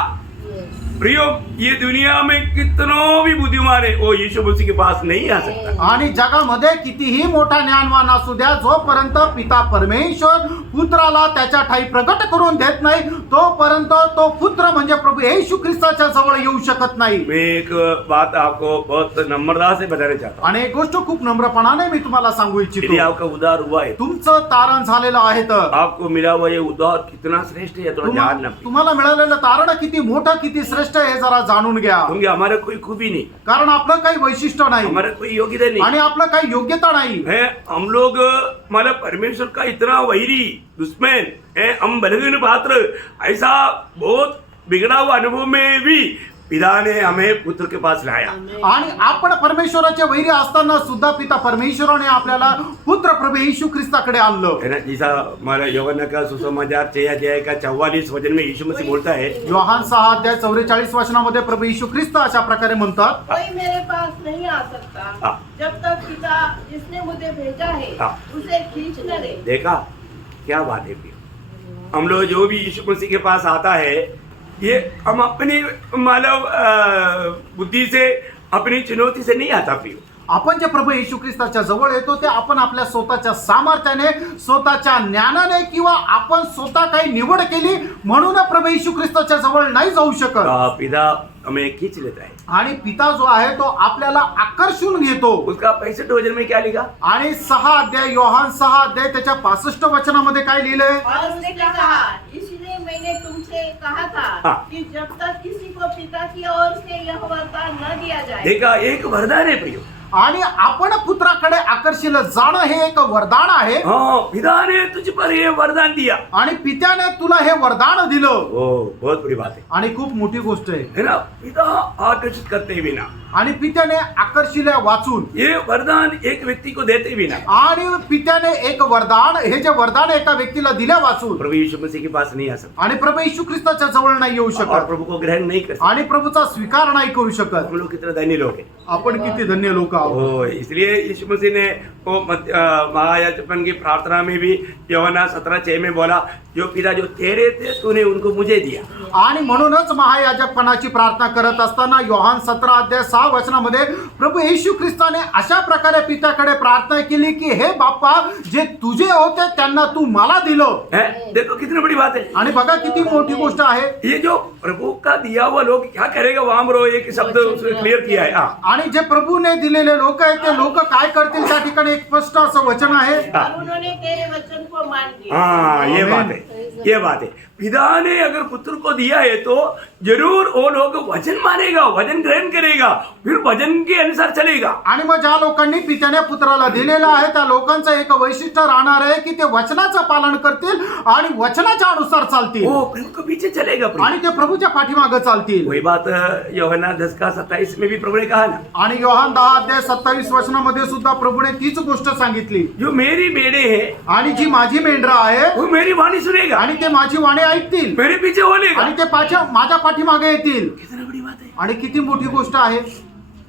प्रियो ये दुनिया में कितनों भी बुद्धिमान है वो यीशु मसीह के पास नहीं आ सकता. आणि जगामध्ये कितीही मोठा ज्ञानवान असू द्या, जोपर्यंत पिता परमेश्वर पुत्राला त्याच्या ठाई प्रकट करून देत नाही, तोपर्यंत तो पुत्र म्हणजे प्रभू येशू ख्रिस्ताच्या जवळ येऊ शकत नाही. मैं एक बात आपको बहुत नम्रता से बताना चाहता हूँ. आणि एक गोष्ट खूप नम्रपणाने मी तुम्हाला सांगू यदि इच्छितो. आपका उद्धार हुआ है, तुमचं तारण झालेलं आहे तर आपको मिला हुआ ये उद्धार कितना श्रेष्ठ है थोड़ा जानना. तुम्हाला मिळालेलं तारण किती मोठं किती श्रेष्ठ आहे हे जरा जाणून घ्या. क्योंकि हमारा कोई खूबी नहीं, कारण आपलं काही वैशिष्ट्य नाही हमारा कोई योग्यता नहीं आणि आपलं काही योग्यता नाही है. हम लोग मतलब परमेश्वर का इतना वैरी दुश्मन है, हम बलहीन पात्र, ऐसा बहुत बिगड़ा हुआ अनुभव में भी पिता ने हमें पुत्र के पास लाया. आणि आपण परमेश्वराचे वैरी असताना सुद्धा पिता परमेश्वराने आपल्याला पुत्र प्रभू येशू ख्रिस्ताकडे आणलं. है ना. जैसा हमारा यूहन्ना का सुसमाचार 6 अध्याय का 44 वचन में यीशु मसीह बोलता है, योहान 6 अध्याय 44 वचनामध्ये प्रभू येशू ख्रिस्त अशा प्रकारे म्हणतात, कोई मेरे पास नहीं आ सकता हाँ। जब तक पिता जिसने मुझे भेजा है हाँ। उसे खींच न ले. देखा क्या बात है प्रिय. हम लोग जो भी यीशु मसीह के पास आता है, ये हम अपनी मानव बुद्धि से, अपनी चुनौती से नहीं आता प्रिय. आपण जे प्रभू येशू ख्रिस्ताच्या जवळ येतो ते आपण आपल्या स्वतःच्या सामर्थ्याने, स्वतःच्या ज्ञानाने किंवा आपण स्वतः काही निवड केली म्हणून प्रभू येशू ख्रिस्ताच्या जवळ नाही जाऊ शकत. पिता हमें खींच लेता है. आणि पिता जो आहे तो आपल्याला आकर्षून घेतो. उसका 65 वचन में क्या लिखा? आणि 6 अध्याय योहान 6 अध्याय त्याच्या 65 वचनामध्ये काय लिहिलंय? और उसने कहा, इसलिए मैंने तुमसे कहा था हाँ। कि जब तक किसी को पिता की ओर से यह वरदान न दिया जाए. देखा, एक वरदान है प्रिय. आणि आपण पुत्राकडे आकर्षिलं जाणं हे एक वरदान आहे. हाँ, पिता ने तुझ पर ये वरदान दिया. आणि पित्याने तुला हे वरदान दिलं. ओ बहुत बड़ी बात है. आणि खूप मोठी गोष्ट आहे. है ना. पिता आकर्षित करते बिना, आणि पित्याने आकर्षिल्या वाचून ये वरदान एक व्यक्ति को देते बिना, आणि पित्याने एक वरदान, हे जे वरदान एका व्यक्तीला दिल्या वाचून प्रभु यीशु मसीह के पास नहीं आ सकता आणि प्रभू येशू ख्रिस्ताच्या जवळ नाही येऊ और शकत प्रभु को ग्रहण नहीं कर सकता. आणि प्रभूचा स्वीकार नाही करू शकत. हम लोग कितने धन्य लोग हैं. आपण किती धन्य लोक आहोत. ओ इसलिए यीशु मसीह ने वो महायाजकपन की प्रार्थना में भी यूहन्ना 17:6 में बोला, जो पिता जो तेरे थे तूने उनको मुझे दिया. आणि म्हणूनच महायाजकपणाची प्रार्थना करत असताना योहान 17 अध्याय 6 वचनामध्ये प्रभू येशू ख्रिस्ताने अशा प्रकारे पित्याकडे प्रार्थना केली की हे बाप्पा, जे तुझे होते त्यांना तू मला दिलं. है. देखो कितनी बड़ी बात है. आणि बघा किती मोठी गोष्ट आहे. ये जो प्रभु का दिया हुआ लोग क्या करेगा, वहां पर एक शब्द क्लियर किया है. हाँ. आणि जे प्रभूने दिलेले लोक आहेत ते लोक काय करतील त्या ठिकाणी एक स्पष्ट असं वचन आहे. और उन्होंने तेरे वचन को मान लिया. हाँ, ये बात है, ये बात है. पिता ने अगर पुत्र को दिया है तो जरूर वो लोग वचन मानेगा, वचन ग्रहण करेगा, फिर वचन के अनुसार चलेगा. आणि मग ज्या लोकांनी पित्याने पुत्राला दिलेलं आहे त्या लोकांचं एक वैशिष्ट्य राहणार आहे की ते वचनाचं पालन करतील आणि वचनाच्या अनुसार चालतील वो प्रभु के पीछे चलेगा. प्रभु. आणि ते प्रभूच्या पाठीमागे चालतील. वही बात यूहन्ना 10:27 में भी प्रभु ने कहा ना, आणि योहान 10 अध्याय 27 वचनामध्ये सुद्धा प्रभूने तीच गोष्ट सांगितली. जो मेरी बेड़े है आणि जी माझी मेंढरा आहे वो मेरी वाणी सुनेगा, आणि ते माझी वाणी ऐकतील मेरे पीछे बोलेगा. आणि ते माझ्या पाठीमागे येतील. कितना बड़ी बात है. आणि किती मोठी गोष्ट आहे.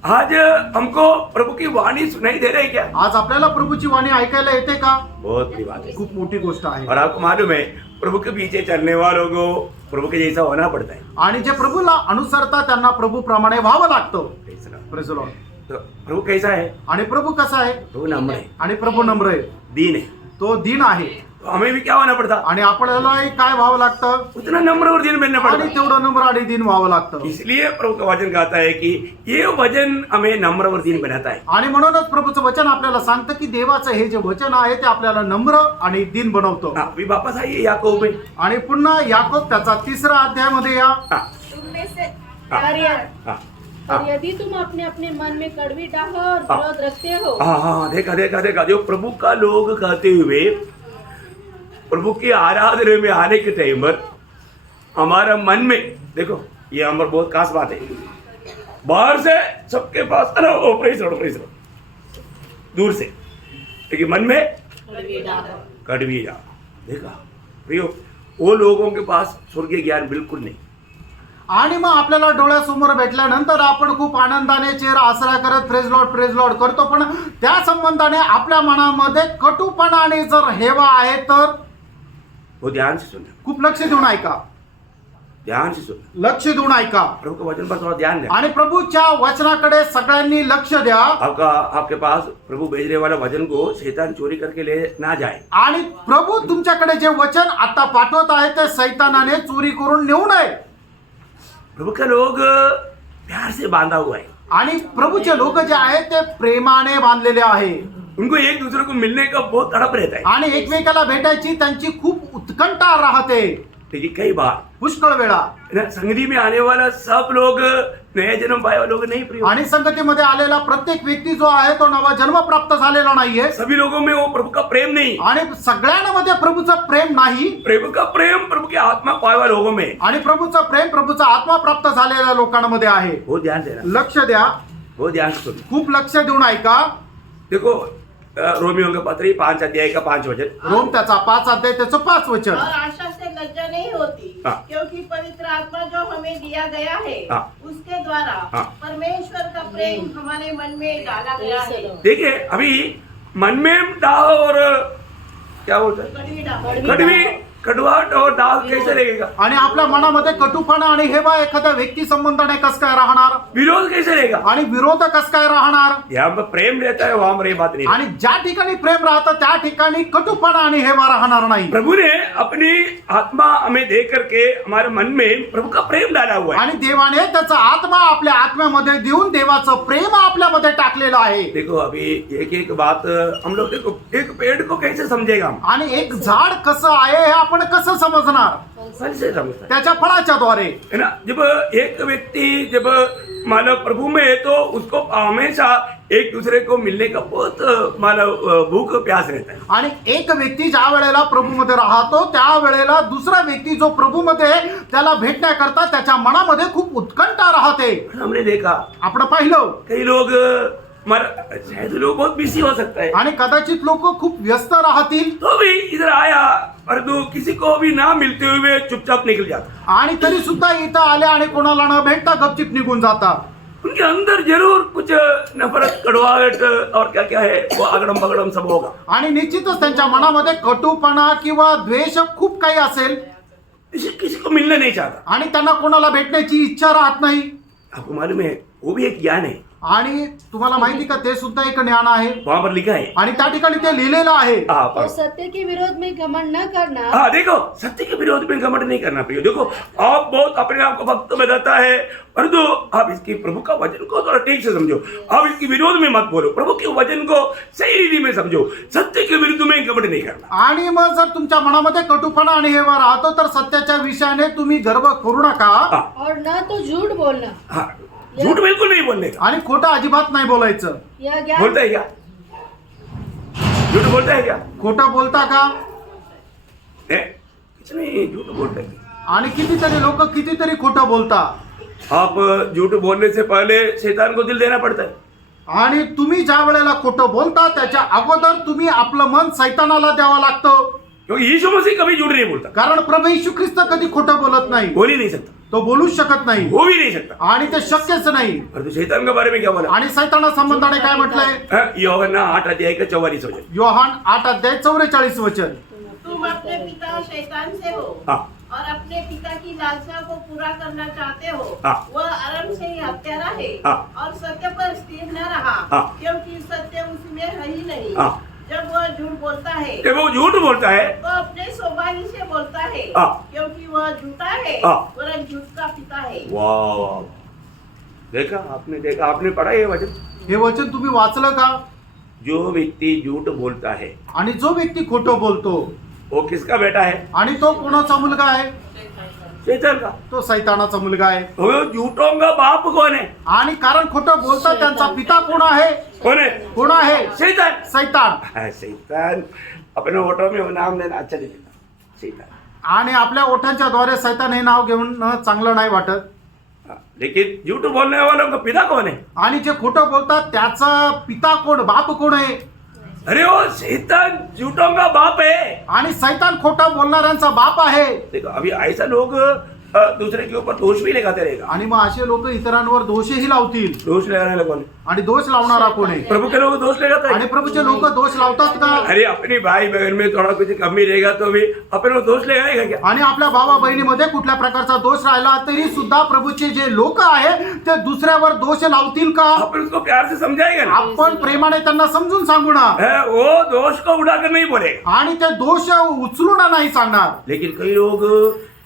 आज हमको प्रभु की वाणी सुनाई दे रही है क्या? आज आपल्याला प्रभूची वाणी ऐकायला येते का? बहुत बड़ी बात है. खूप मोठी गोष्ट आहे. और आपको मालूम है, प्रभु के पीछे चलने वालों को प्रभु के जैसा होना पड़ता है. आणि जे प्रभूला अनुसरता त्यांना प्रभू प्रमाणे व्हावं लागतं. कैसा? Praise the Lord. तो प्रभु कैसा है? आणि प्रभू कसा आहे? प्रभु नम्र है, आणि प्रभू नम्र आहे, दीन है. तो दीन आहे. तो हमें भी क्या होना पड़ता? आणि आपल्यालाही काय व्हावं लागतं? उतना नम्र और दीन बनना आणि पड़ता. तेवढं नम्र आणि दीन व्हावं लागतं. इसलिए प्रभु का वचन कहता है कि ये वचन हमें नम्र और दीन बनाता है. आणि म्हणूनच प्रभूचं वचन आपल्याला सांगतं की देवाचं हे जे वचन आहे ते आपल्याला नम्र आणि दीन बनवतं. हाँ, अभी वापस आइए याकूब में. आणि पुन्हा याकोब त्याचा 3रा अध्यायामध्ये या. हाँ, तुम में से हाँ, और हाँ, यदि तुम अपने अपने मन में कड़वी डाह और विरोध रखते हो, हाँ, हाँ, देखा देखा देखा, जो प्रभु का लोग कहते हुए प्रभु की आराधना में आने के टाइम पर हमारा मन में देखो, ये हमारे बहुत खास बात है। बाहर से सबके पास अरे प्रेस दूर से, लेकिन मन में कड़वी डाह। देखा प्रियो, वो लोगों के पास स्वर्गीय ज्ञान बिल्कुल नहीं। आणि मग आपल्याला डोळ्यासमोर भेटल्यानंतर आपण खूप आनंदाने चेहरा आसरा करत प्रेज लॉर्ड करतो, पण त्या संबंधाने आपल्या मनामध्ये कटुपणाने जर हेवा आहे तर वो ध्यान से सुनना, खूप लक्ष देऊन ऐका, ध्यान से सुनना, लक्ष देऊन ऐका प्रभु के वचन पर थोड़ा ध्यान दें। आणि प्रभूच्या वचनाकडे सगळ्यांनी लक्ष द्या। आपके पास प्रभु भेजने वाला वचन को शैतान चोरी करके ले ना जाए। आणि प्रभू तुमच्याकडे जे वचन आता पाठवत आहे ते सैतानाने चोरी करून नेऊ नये। प्रभु के लोग प्यार से बांधा हुआ है, आणि प्रभूचे लोक जे आहेत ते प्रेमाने बांधलेले आहे, उनको एक दूसरे को मिलने का बहुत तड़प रहता है। आणि एकमेकाला भेटायची त्यांची खूप उत्कंठा राहते। लेकिन कई बार पुष्कळ वेळा संगति में आने वाला सब लोग नया जन्म पाए हुए लोग नहीं प्रिय। आणि संगतीमध्ये आलेला प्रत्येक व्यक्ती जो आहे तो नवा जन्म प्राप्त झालेला नाहीये। सभी लोगों में वो प्रभु का प्रेम नहीं, आणि सगळ्यांमध्ये प्रभूचं प्रेम नाही। प्रभु का प्रेम प्रभु के आत्मा पाए हुए लोगों में, आणि प्रभूचं प्रेम प्रभूचा आत्मा प्राप्त झालेल्या लोकांमध्ये आहे। वो ध्यान देना, लक्ष द्या, वो ध्यान से सुनना। खूप लक्ष देऊन ऐका। देखो रोमियो का पत्री 5 अध्याय का 5 वचन, रोम त्याचा 5 अध्याय त्याचं 5 वचन। और आशा से लज्जा नहीं होती, हाँ। क्योंकि पवित्र आत्मा जो हमें दिया गया है हाँ। उसके द्वारा हाँ। परमेश्वर का प्रेम हमारे मन में डाला गया है। देखिए अभी मन में दाह और क्या बोलते हैं, कड़वी डाल। कड़वी कड़वाहट और दाह कैसे रहेगा, आणि आपल्या मनामध्ये कटुपणा आणि हेवा एखाद्या व्यक्ती संबंधाने कस काय राहणार, विरोध कैसे रहेगा। आणि विरोध कस काय राहणार। यहाँ पर प्रेम रहता है, वहां पर ये बात नहीं। आणि ज्या ठिकाणी प्रेम राहतं त्या ठिकाणी कटुपणा आणि हेवा राहणार नाही। प्रभु ने अपनी आत्मा हमें दे करके हमारे मन में प्रभु का प्रेम डाला हुआ है। आणि देवाने त्याचा आत्मा आपल्या आत्म्यामध्ये देऊन देवाचं प्रेम आपल्यामध्ये टाकलेलं आहे। देखो अभी एक एक बात हम लोग, देखो एक पेड़ को कैसे समझेगा हम, आणि एक झाड कसं आहे हे आपण कसं समजणार, कैसे समझता है त्याच्या फळाच्या द्वारे है ना। जब एक व्यक्ति जब मानव प्रभु में है तो उसको हमेशा एक दूसरे को मिलने का बहुत मानव भूख प्यास रहता है। आणि एक व्यक्ती ज्या वेळेला प्रभूमध्ये राहतो त्या वेळेला दुसरा व्यक्ती जो प्रभूमध्ये त्याला भेटण्याकरता त्याच्या मनामध्ये खूप उत्कंठा राहते। हमने देखा आपण पाहिलं कई लोग शायद लोग बहुत बिजी हो सकता है, आणि कदाचित लोक खूप व्यस्त राहतील तो भी इधर आया परंतु किसी को भी ना मिलते हुए चुपचाप निकल जाता। आणि तरी सुद्धा इथं आले आणि कोणाला न भेटता गपचिप निघून जातात। उनके अंदर जरूर कुछ नफरत कड़वाहट और क्या क्या है वो अगड़म बगड़म सब होगा। आणि निश्चितच त्यांच्या मनामध्ये कटुपणा किंवा द्वेष खूप काही असेल किसी को मिलना नहीं चाहता। आणि त्यांना कोणाला भेटण्याची इच्छा राहत नाही। आपको मालूम है वो भी एक ज्ञान है, आणि तुम्हाला माहिती का ते सुद्धा एक ज्ञान आहे वहां पर लिखा है। आणि त्या ठिकाणी ते लिहिलेलं आहे। हाँ और सत्य के विरोध में घमंड न करना। हाँ देखो सत्य के विरोध में घमंड नहीं करना प्रिय। देखो आप बहुत अपने आप को भक्त बताता है परंतु आप इसकी प्रभु का वचन को थोड़ा ठीक से समझो। आप इसके विरोध में मत बोलो, प्रभु के वचन को सही रीति में समझो। सत्य के विरुद्ध में घमंड नहीं करना। आणि मग जर तुमच्या मनामध्ये कटुपणा आणि हेवा राहतो तर सत्याच्या विषयाने तुम्ही गर्व करू नका। और न तो झूठ बोलना। हाँ झूठ बिल्कुल नहीं बोलने का। आणि खोटं अजिबात नाही बोलायचं। यह ज्ञान बोलता है क्या, झूठ बोलता है क्या, खोटं बोलता का, कुछ नहीं झूठ बोलता है। आणि कितीतरी लोक कितीतरी खोटं बोलता। आप झूठ बोलने से पहले शैतान को दिल देना पड़ता है। आणि तुम्ही ज्या वेळेला खोटं बोलता त्याच्या अगोदर तुम्ही आपलं मन सैतानाला द्यावं लागतं, क्योंकि यीशु मसीह कभी झूठ नहीं बोलता, कारण प्रभू येशू ख्रिस्त कधी खोटं बोलत नाही। बोल ही नहीं सकता, तो बोलूच शकत नाही, हो भी नहीं सकता। आणि ते शक्यच नाही। और तो शैतान के बारे में क्या बोला, आणि सैताना संबंधाने काय म्हटलंय, यूहन्ना 8 अध्याय का 44 वचन। योहान 8 अध्याय 44 वचन। तुम अपने पिता शैतान से हो हाँ। और अपने पिता की लालसा को पूरा करना चाहते हो। हाँ। वह आरंभ से ही हत्यारा है हाँ। और सत्य पर स्थिर न रहा, हाँ। क्योंकि सत्य उसमें है ही नहीं। हाँ। जब वह झूठ बोलता है जब वो झूठ बोलता है तो अपने स्वभाव से बोलता है, हाँ। क्योंकि वह झूठा है हाँ। वरन झूठ का पिता है। वाह वाह, देखा आपने पढ़ा ये वचन। हे वचन तुम्ही वाचलं का, जो व्यक्ति झूठ बोलता है आणि जो व्यक्ती खोटं बोलतो वो किसका बेटा है, आणि तो कोणाचा मुलगा आहे, शैतान का। तो सैतानाचा मुलगा आहे। वो झूठों का बाप कौन है, आणि कारण खोटं बोलतात त्यांचा पिता कोण आहे, कौन है, कोण आहे, शैतान। सैतान। हाँ, शैतान अपने ऑटो में वो नाम लेना अच्छा नहीं लगता, शैतान। आणि आपल्या ओठांच्या द्वारे सैतान हे नाव घेऊन चांगलं नाही वाटत. लेकिन झूठ बोलने वालों का पिता कौन है? आणि जे खोटं बोलतात त्याचा पिता कोण, बाप कोण आहे? अरे वो शैतान झूठों का बाप है. आणि सैतान खोटं बोलणाऱ्यांचा बाप आहे. देखो अभी ऐसा लोग दूसरे के ऊपर दोष भी लगाते रहेगा. आणि मग असे लोक इतरांवर दोषही लावतील. दोष लगाने वाला कौन है? आणि दोष लावणारा कोण आहे? प्रभु के लोग दोष लगाते आणि हैं. प्रभूचे लोक दोष लावतात का? अरे अपनी भाई बहन में थोड़ा कुछ कमी रहेगा तो भी अपने को दोष लगाएगा क्या? आणि आपल्या भावा बहिणीमध्ये कुठल्या प्रकारचा दोष राहिला तरी सुद्धा प्रभूचे जे लोक आहे ते दुसऱ्यावर दोष लावतील का? अपन उसको प्यार से समझाएगा ना. आपण प्रेमाने त्यांना समजून सांगू ना. वो दोष को उड़ाकर नहीं बोलेगा. आणि ते दोष उचलून नाही सांगणार. लेकिन कई लोग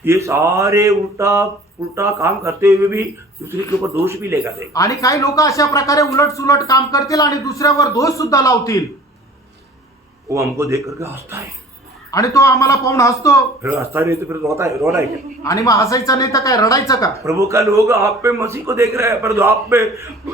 ये सारे उल्टा काम करते हुए भी दूसरे के ऊपर दोष भी लगाते. आणि काही लोक अशा प्रकारे उलट सुलट काम करतील आणि दुसऱ्यावर दोष सुद्धा लावतील. वो हमको देख करके हंसता है. आणि तो आम्हाला पाहून हसतो. फिर हंसता नहीं तो फिर रोना है क्या? आणि मग हसायचं नाही तर काय रडायचं का? प्रभु का लोग आप पे मसीह को देख रहे हैं पर आप पे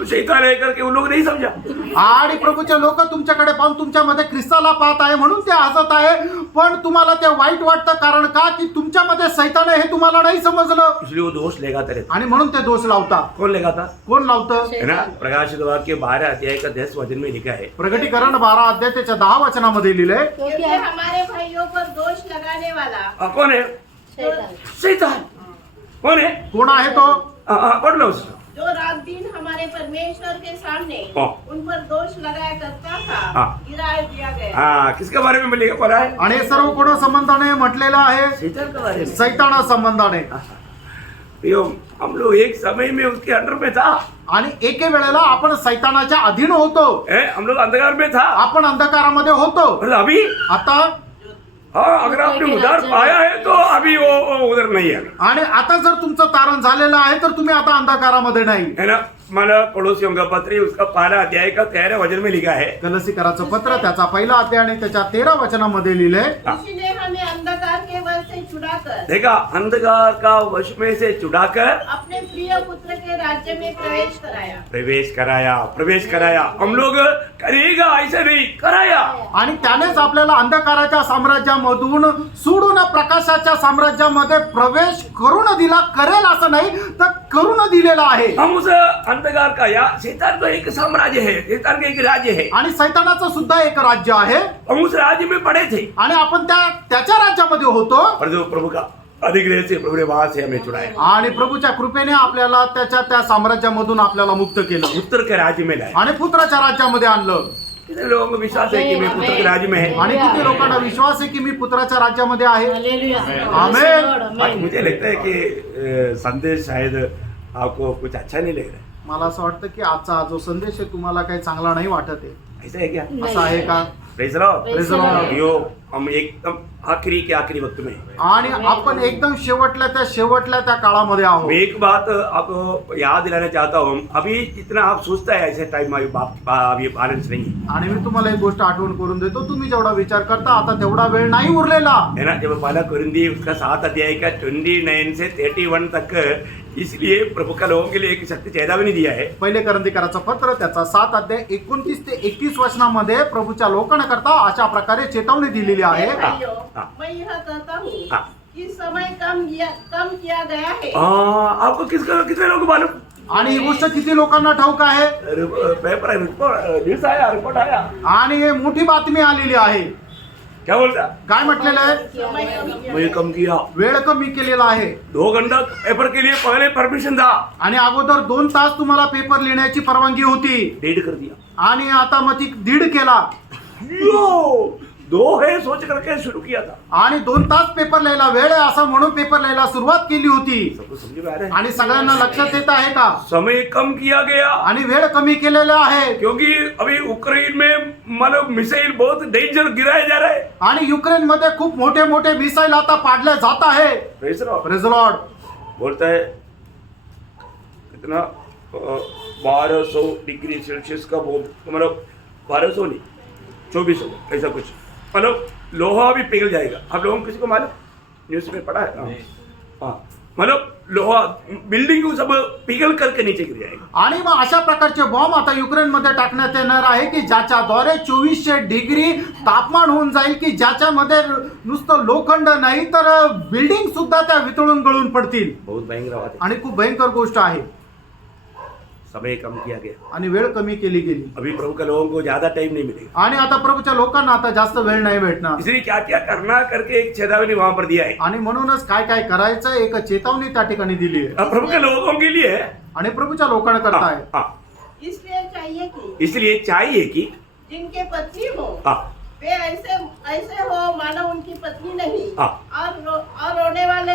शैतान है करके उन लोग नहीं समझा. आणि प्रभूचे लोक तुमच्याकडे पाहून तुमच्यामध्ये ख्रिस्ताला पाहत आहे म्हणून ते हसत आहे. पण तुम्हाला ते वाईट वाटतं कारण का की तुमच्यामध्ये सैतान आहे हे तुम्हाला नाही समजलं. इसलिए वो दोष लगाते रहते. आणि म्हणून ते दोष लावतात. कौन लगाता कोण लावतं? है ना. प्रकाशित वाक्य 12 अध्याय का 10 वचन में लिखा है. प्रकटीकरण 12 अध्याय त्याच्या 10 वचनामध्ये लिहिलंय. तो क्योंकि क्या हमारे भाइयों पर दोष लगाने वाला कौन है? शैतान शैतान. कौन है? कोण आहे तो? पढ़ लो उसको. जो रात दिन हमारे परमेश्वर के सामने हाँ। उन पर दोष लगाया करता था, हाँ। गिरा दिया गया. हाँ, किसके बारे में लिखा पड़ा है? आणि हे सर्व कोणा संबंधाने म्हटलेलं आहे? शैतान के बारे में. सैताना संबंधाने. यो, हम लोग एक समय में उसके अंडर में था. आणि एके वेळेला आपण सैतानाच्या अधीन होतो. हम लोग अंधकार में था. आपण अंधकारामध्ये होतो. और अभी आता हाँ, अगर आपने उधार पाया है तो अभी वो उधर नहीं है. आणि आता जर तुमचं तारण झालेलं आहे तर तुम्ही आता अंधकारामध्ये नाही. है ना. मला पड़ोसियों का पत्र उसका 12 अध्याय का 13 वचन में लिखा है. गलसीकराचं पत्र त्याचा पहिला अध्याय आणि त्याच्या 13 वचनामध्ये लिहिलंय. इसने हमें अंधकार के वश से छुड़ाकर देखा, अंधकार का वश में से छुड़ाकर अपने प्रिय पुत्र के राज्य में प्रवेश कराया. प्रवेश कराया. हम लोग करेगा ऐसा नहीं, कराया. आणि त्यानेच आपल्याला अंधकाराच्या साम्राज्यामधून सोडून प्रकाशाच्या साम्राज्यामध्ये प्रवेश करून दिला. करेल असं नाही तर करून दिलेला आहे. हम उस अंधकार का या शैतान का एक साम्राज्य है, शैतान का एक राज्य है. आणि सैतानाचं सुद्धा एक राज्य आहे. हम उस राज्य में पड़े थे. आणि आपण त्याच्या राज्यामध्ये होतो. पर जो प्रभु का अधिग्रह से प्रभु ने वहां से हमें छुड़ाया. आणि प्रभूच्या कृपेने आपल्याला त्या साम्राज्यामधून आपल्याला मुक्त केलं उत्तर के राज्य में लाया. आणि पुत्राच्या राज्यामध्ये आणलं. कितने लोगों को विश्वास है कि मैं पुत्र के राज्य में है? आणि किती लोकांना विश्वास आहे की मी पुत्राच्या राज्यामध्ये आहे? हालेलुया. आमेन. आज मुझे लगता है कि संदेश शायद आपको कुछ अच्छा नहीं लग रहा है. मला असं वाटतं की आजचा जो संदेश आहे तुम्हाला काही चांगला नाही वाटत आहे. ऐसा है क्या? असं आहे का? Praise Lord. Praise Lord. यो, हम एकदम आखिरी के आखिरी वक्त में हैं. आणि आपण एकदम शेवटल्या त्या काळामध्ये मैं आहोत. एक बात आपको याद दिलाना चाहता हूँ. अभी जितना आप सोचता है ऐसे टाइम अभी अभी बैलेंस नहीं है. आणि मी तुम्हाला एक गोष्ट आठवण करून देतो. तुम्ही जेवढा विचार करता आता तेवढा वेळ नाही उरलेला. है ना. जब पहला कुरिन्दी उसका 7 अध्याय का 29 से 31 तक, इसलिए प्रभु का लोगों के लिए एक शक्ति चेतावनी दिया है. पहिले करंदीकराचं पत्र त्याचा 7 अध्याय 29 ते 31 वचनामध्ये प्रभूच्या लोकांना करता अशा प्रकारे चेतावणी दिलेली आहे. हे भाइयों, हाँ। मैं यह कहता हूँ हाँ। कि समय कम किया गया है. आपको कितने लोग मालूम? आणि ही गोष्ट किती लोकांना ठाऊक आहे? पेपर न्यूज आया, रिपोर्ट आया. आणि हे मोठी बातमी आलेली आहे. क्या बोलता? काय म्हटलेलं आहे? समय कम किया मैं कम किया. वेळ कमी केलेला आहे. 2 घंटा पेपर के लिए पहले परमिशन था. आणि अगोदर 2 तास तुम्हाला पेपर लिहिण्याची परवानगी होती. 1.5 कर दिया. आणि आता मग ती 1.5 केला. 2 है सोच करके शुरू किया था. आणि 2 तास पेपर लिहायला वेळ आहे असं म्हणून पेपर लिहायला सुरुवात केली होती. सबको समझ में आ रहा है? आणि सगळ्यांना लक्षात येत आहे का? समय कम किया गया. आणि वेळ कमी केलेला आहे. क्योंकि अभी उक्रेन में मतलब मिसाइल बहुत डेंजर गिराए जा रहे हैं. आणि युक्रेन मध्ये खूप मोठे मोठे मिसाईल आता पाडले जात आहे. Praise Lord. Praise Lord. बोलता है कितना 1200 डिग्री सेल्सियस का मतलब 1200 नहीं 2400 ऐसा कुछ, मतलब लोहा भी पिघल जाएगा. आप लोगों को किसी को मालूम? न्यूज़ में पढ़ा है. हाँ, मतलब लोहा बिल्डिंग को सब पिघल करके नीचे गिर जाएगा। आणि मग अशा प्रकारचे बॉम्ब आता युक्रेनमध्ये टाकण्यात येणार आहे की ज्याच्याद्वारे 2400 डिग्री तापमान होऊन जाईल की ज्याच्यामध्ये नुसतं लोखंड नाही तर बिल्डिंग सुद्धा त्या वितळून गळून पडतील बहुत भयंकर बात है। आणि खूप भयंकर गोष्ट आहे समय कम किया गया। आणि वेळ कमी केली गेली अभी प्रभु के लोगों को ज्यादा टाइम नहीं मिलेगा, आणि आता प्रभूच्या लोकांना आता जास्त वेळ नाही भेटणार इसलिए क्या क्या करना करके एक चेतावनी वहां पर दिया है। आणि म्हणूनच काय काय करायचं एक चेतावणी त्या ठिकाणी दिली आहे अब प्रभु के लोगों के लिए आणि प्रभूच्या लोकांना करता हाँ, आहे हाँ, इसलिए चाहिए कि इसलिए चाहिए कि जिनके पत्नी हो हाँ, वे ऐसे ऐसे हो मानो उनकी पत्नी नहीं, हाँ। और रोने वाले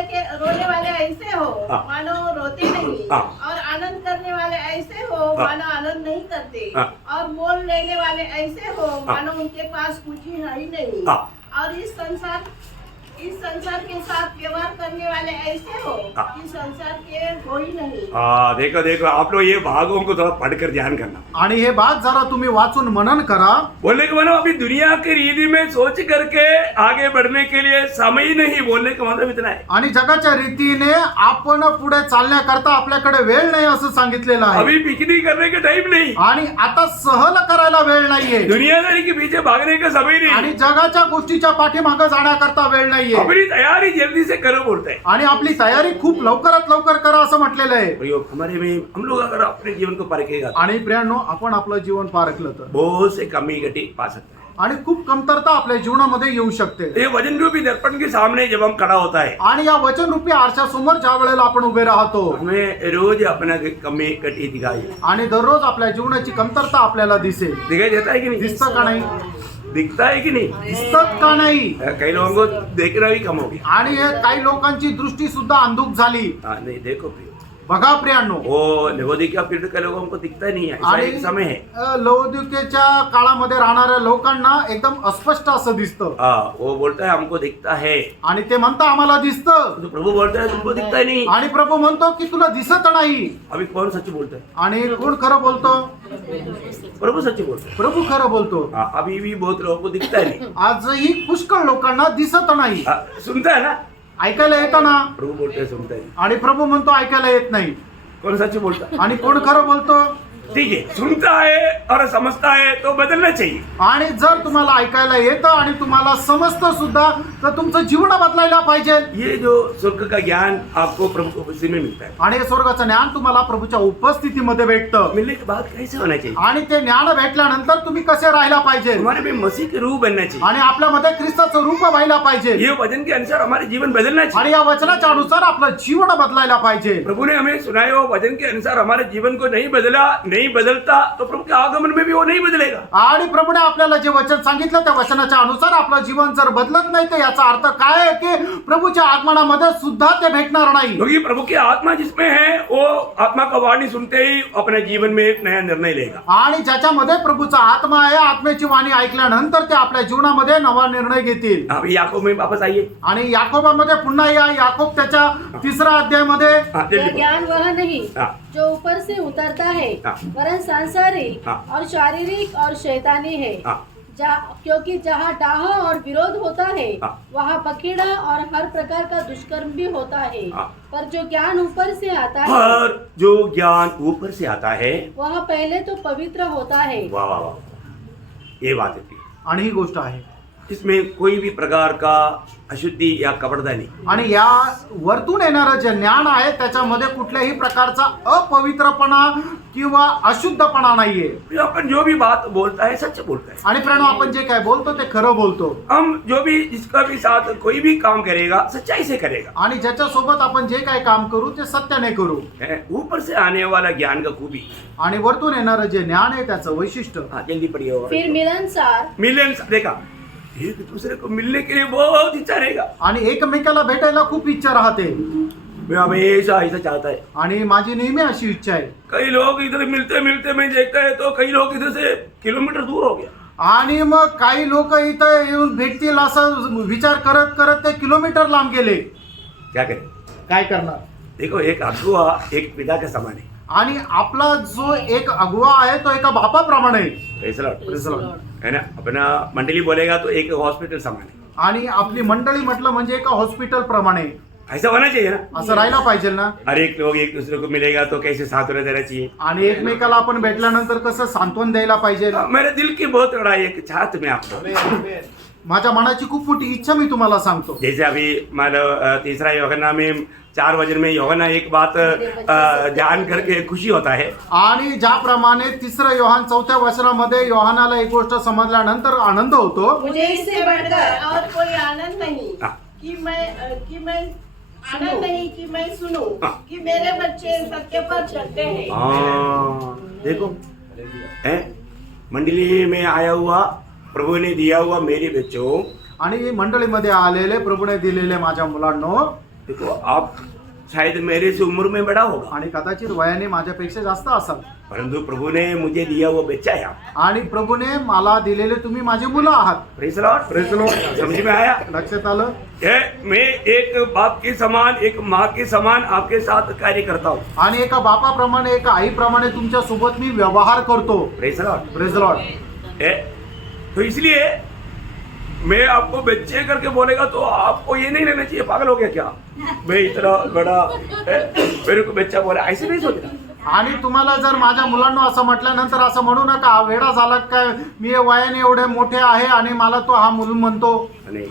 ऐसे हो हाँ। मानो रोते नहीं, हाँ। और आनंद करने वाले ऐसे हो हाँ। मानो आनंद नहीं करते, हाँ। और मोल लेने वाले ऐसे हो हाँ। मानो उनके पास कुछ ही है ही नहीं, हाँ। और इस संसार के साथ व्यवहार करने वाले ऐसे हो हाँ। कि संसार के हो ही नहीं। हाँ, देखो देखो आप लोग ये भागों को थोड़ा पढ़कर ध्यान करना। आणि हे भाग जरा तुम्ही वाचून मनन करा बोलने के मतलब अभी दुनिया की रीति में सोच करके आगे बढ़ने के लिए समय ही नहीं, बोलने का मतलब इतना है। आणि जगाच्या रीतीने आपण पुढे चालण्याकरता आपल्याकडे वेळ नाही असं सांगितलेलं आहे अभी पिकनिक करने का टाइम नहीं, आणि आता सहल करायला वेळ नाहीये दुनियादारी के पीछे भागने का समय नहीं, आणि जगाच्या गोष्टीच्या पाठीमागे जाण्याकरता वेळ नाहीये अपनी तैयारी जल्दी से करो बोलते हैं। आणि आपली तयारी खूप लवकरात लवकर करा असं म्हटलेलं आहे भाइयों, हमारे में हम लोग अगर अपने जीवन को परखेगा तो आणि प्रियांनो आपण आपलं जीवन पारखलं तर बहुत से कमी घटी पा सकते हैं। आणि खूप कमतरता आपल्या जीवनामध्ये येऊ शकते तो ये वजन रूपी दर्पण के सामने जब हम खड़ा होता है, आणि या वचनरूपी आरशासमोर ज्या वेळेला आपण उभे राहतो हमें रोज अपना कमी घटी दिखाई आणि दररोज आपल्या जीवनाची कमतरता आपल्याला दिसेल दिखाई देता है कि नहीं? दिसतं का नाही दिखता है कि नहीं? दिसतं का नाही कई लोगों को देखना भी कम हो गया। आणि हे काही लोकांची दृष्टी सुद्धा अंधुक झाली हाँ, नहीं देखो प्रिय, बघा प्रियांनो वो लवोदिकिया पीरियड के लोगों को दिखता नहीं है, ऐसा आणि एक समय है। लवोदिकेच्या काळामध्ये राहणाऱ्या लोकांना एकदम अस्पष्ट असं दिसतं हाँ, वो बोलता है हमको दिखता है, आणि ते म्हणतं आम्हाला दिसतं तो प्रभु बोलता है तुमको दिखता ही नहीं। आणि प्रभू म्हणतो की तुला दिसत नाही अभी कौन सच बोलता है? आणि कोण खरं बोलतो प्रभु सच बोलता है। प्रभू खरं बोलतो हाँ, अभी भी बहुत लोगों को दिखता है नहीं। आजही पुष्कळ लोकांना दिसत नाही हाँ, सुनता है ना, ऐकायला येतं ना प्रभु बोलते हैं सुनता है। आणि प्रभू म्हणतो ऐकायला येत नाही कौन सच बोलता है? आणि कोण खरं बोलतो ठीक है, सुनता है और समझता है तो बदलना चाहिए। आणि जर तुम्हाला ऐकायला येतं आणि तुम्हाला समजतं सुद्धा तर तुमचं जीवन बदलायला पाहिजे ये जो स्वर्ग का ज्ञान आपको प्रभु की उपस्थिति में मिलता है, आणि हे स्वर्गाचं ज्ञान तुम्हाला प्रभूच्या उपस्थितीमध्ये भेटतं मिलने के बाद कैसे होना चाहिए? आणि ते ज्ञान भेटल्यानंतर तुम्ही कसे राहायला पाहिजे हमारे में मसीह के रूह बनना चाहिए। आणि आपल्यामध्ये ख्रिस्ताचं रूप व्हायला पाहिजे ये वचन के अनुसार हमारे जीवन बदलना चाहिए। आणि या वचनाच्या अनुसार आपलं जीवन बदलायला पाहिजे प्रभु ने हमें सुनाया हो वचन के अनुसार हमारे जीवन को नहीं बदला, नहीं बदलता, तो प्रभु के आगमन में भी वो नहीं बदलेगा। आणि प्रभूने आपल्याला जे वचन सांगितलं त्या वचनाच्या अनुसार आपलं जीवन जर बदलत नाही तर याचा अर्थ काय आहे की प्रभूच्या आगमनामध्ये सुद्धा ते भेटणार नाही क्योंकि प्रभु की आत्मा जिसमें है वो आत्मा का वाणी सुनते ही अपने जीवन में एक नया निर्णय लेगा। आणि ज्याच्यामध्ये प्रभूचा आत्मा आहे आत्म्याची वाणी ऐकल्यानंतर ते आपल्या जीवनामध्ये नवा निर्णय घेतील अभी याकूब में वापस आइए। आणि याकोबामध्ये पुन्हा या याकोब त्याच्या 3रा अध्यायामध्ये हाँ, यह जल्दी ज्ञान वह नहीं हाँ। जो ऊपर से उतरता है हाँ। वरन सांसारिक हाँ। और शारीरिक और शैतानी है हाँ। क्योंकि जहाँ डाह और विरोध होता है हाँ। वहाँ पकीड़ा और हर प्रकार का दुष्कर्म भी होता है। हाँ। पर जो ज्ञान ऊपर से आता है पर जो ज्ञान ऊपर से आता है, वह पहले तो पवित्र होता है। वाह वाह वाह, ये बात है। आणि ही गोष्ट आहे इसमें कोई भी प्रकार का अशुद्धि या कपड़ता नहीं। आणि या वरतून येणारं जे ज्ञान आहे त्याच्यामध्ये कुठल्याही प्रकारचा अपवित्रपणा किंवा अशुद्धपणा नाहीये। फिर अपन जो भी बात बोलता है सच बोलता है। आणि प्रणव आपण जे काय बोलतो ते खरं बोलतो हम जो भी जिसका भी साथ कोई भी काम करेगा सच्चाई से करेगा। आणि ज्याच्या सोबत आपण जे काय काम करू ते सत्याने करू है, ऊपर से आने वाला ज्ञान का खूबी। आणि वरतून येणारं जे ज्ञान आहे त्याचं वैशिष्ट्य हाँ, जल्दी पढ़िए। और फिर मिलनसार मिलियंस देखा, एक दूसरे को मिलने के लिए बहुत इच्छा रहेगा। आणि एकमेकाला भेटायला खूप इच्छा राहते मैं हमेशा ऐसा चाहता है। आणि माझी नेहमी अशी इच्छा आहे कई लोग इधर मिलते मिलते मैं देखता है तो कई लोग इधर से किलोमीटर दूर हो गया। आणि मग काही लोक इथं येऊन भेटतील असं विचार करत करत ते किलोमीटर लांब गेले क्या करें? काय करणार देखो, एक अगुआ एक पिता के समान है। आणि आपला जो एक अगुवा आहे तो एका बापाप्रमाणे आहे. Praise the Lord. Praise the Lord. है ना, अपना मंडली बोलेगा तो एक हॉस्पिटल समान है। आणि आपली मंडळी म्हटलं म्हणजे एका हॉस्पिटल प्रमाणे ऐसा होना चाहिए ना। असं राहायला पाहिजे ना। हर एक लोग एक दूसरे को मिलेगा तो कैसे सांत्वना देना चाहिए। आणि एकमेकाला आपण भेटल्यानंतर कसं सांत्वन द्यायला पाहिजे। मेरे दिल की बहुत बड़ा एक चाहत में आपको, माझ्या मनाची खूप मोठी इच्छा मी तुम्हाला सांगतो। जैसे अभी मान लो तीसरा यूहन्ना में 4 वचन में यूहन्ना एक बात जान करके खुशी होता है। आणि ज्याप्रमाणे तिसरं योहान 4थ्या वचनामध्ये योहानाला एक गोष्ट समजल्यानंतर आनंद होतो। मुझे इससे बढ़कर और कोई आनंद नहीं हाँ। कि मैं आनंद नहीं कि मैं सुनूं हाँ। कि मेरे बच्चे सत्य पर चलते हैं। देखो है मंडली में आया हुआ प्रभु ने दिया हुआ मेरे बच्चों, आणि मंडळीमध्ये आलेले प्रभूने दिलेले माझ्या मुलांनो, देखो आप शायद मेरे से उम्र में बड़ा होगा, आणि कदाचित वयाने माझ्यापेक्षा जास्त असाल, परंतु प्रभु ने मुझे दिया हुआ बच्चा है आप। आणि प्रभूने मला दिलेले तुम्ही माझे मुलं आहात। Praise Lord, praise Lord. समझ में आया? लक्षात आलं? मैं एक बाप के समान एक माँ के समान आपके साथ कार्य करता हूँ। आणि एका बापाप्रमाणे एका आईप्रमाणे तुमच्या सोबत मी व्यवहार करतो। Praise Lord, praise Lord. तो इसलिए मैं आपको बच्चे करके बोलेगा तो आपको ये नहीं लेना चाहिए पागल हो गया क्या, मैं इतना बड़ा मेरे को बच्चा बोला, ऐसे नहीं सोचना। आणि तुम्हाला जर माझ्या मुलांना असं म्हटल्यानंतर असं म्हणू नका वेडा झाला काय, मी वयाने एवढे मोठे आहे आणि मला तो हा मुलं म्हणतो। नहीं,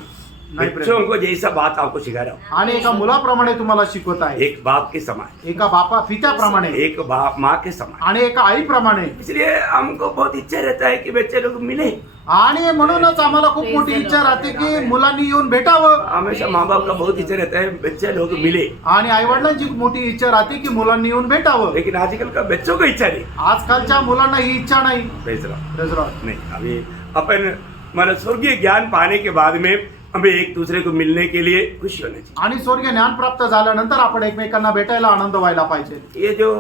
नहीं, बच्चों को जैसा बात आपको सिखा रहा हूँ, आणि एका मुलाप्रमाणे तुम्हाला शिकवत आहे, एक बाप के समान, एका बापा पित्याप्रमाणे, एक बाप माँ के समान। आणि एका आईप्रमाणे। इसलिए हमको बहुत इच्छा रहता है कि बच्चे लोग मिले। आणि म्हणूनच आम्हाला खूप मोठी इच्छा राहते की मुलांनी येऊन भेटावं। हमेशा माँ बाप का बहुत इच्छा रहता है बच्चे लोग मिले, आणि आई वडिलांची मोठी इच्छा राहते की मुलांनी येऊन भेटावं। लेकिन आजकल का बच्चों को इच्छा नहीं। आजकालच्या मुलांना ही इच्छा नाही। Praise Lord. Praise Lord. नहीं, अभी अपन मन स्वर्गीय ज्ञान पाने के बाद में हमें एक दूसरे को मिलने के लिए खुशी होनी चाहिए। आणि स्वर्गीय ज्ञान प्राप्त झाल्यानंतर आपण एकमेकांना भेटायला आनंद व्हायला पाहिजे। ये जो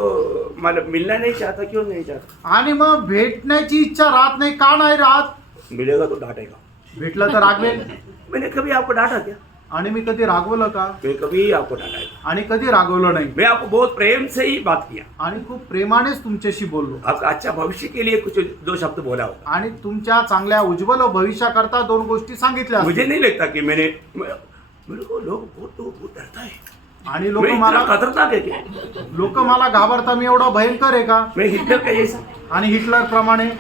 मतलब मिलना नहीं चाहता, क्यों नहीं चाहता? आणि मग भेटण्याची इच्छा राहत नाही, का नाही राहत? मिलेगा तो डांटेगा। भेटलं तर रागवेल। मैंने कभी आपको डांटा क्या? आणि मी कधी रागवलं का? मैं कभी आपको डांटा नहीं। आणि कधी रागवलं नाही। मैं आपको बहुत प्रेम से ही बात किया, आणि खूप प्रेमानेच तुमच्याशी बोललो, आपका अच्छा भविष्य के लिए कुछ 2 शब्द बोला होगा। आणि तुमच्या चांगल्या उज्ज्वल भविष्याकरता 2 गोष्टी सांगितल्या। मुझे नहीं लगता कि मेरे को लोग बहुत डरता है, आणि मैं लोक इतना मला खतरनाक है क्या? लोक मला घाबरता, मी एवढा भयंकर आहे का? मैं हिटलर का जैसा? आणि हिटलर प्रमाणे?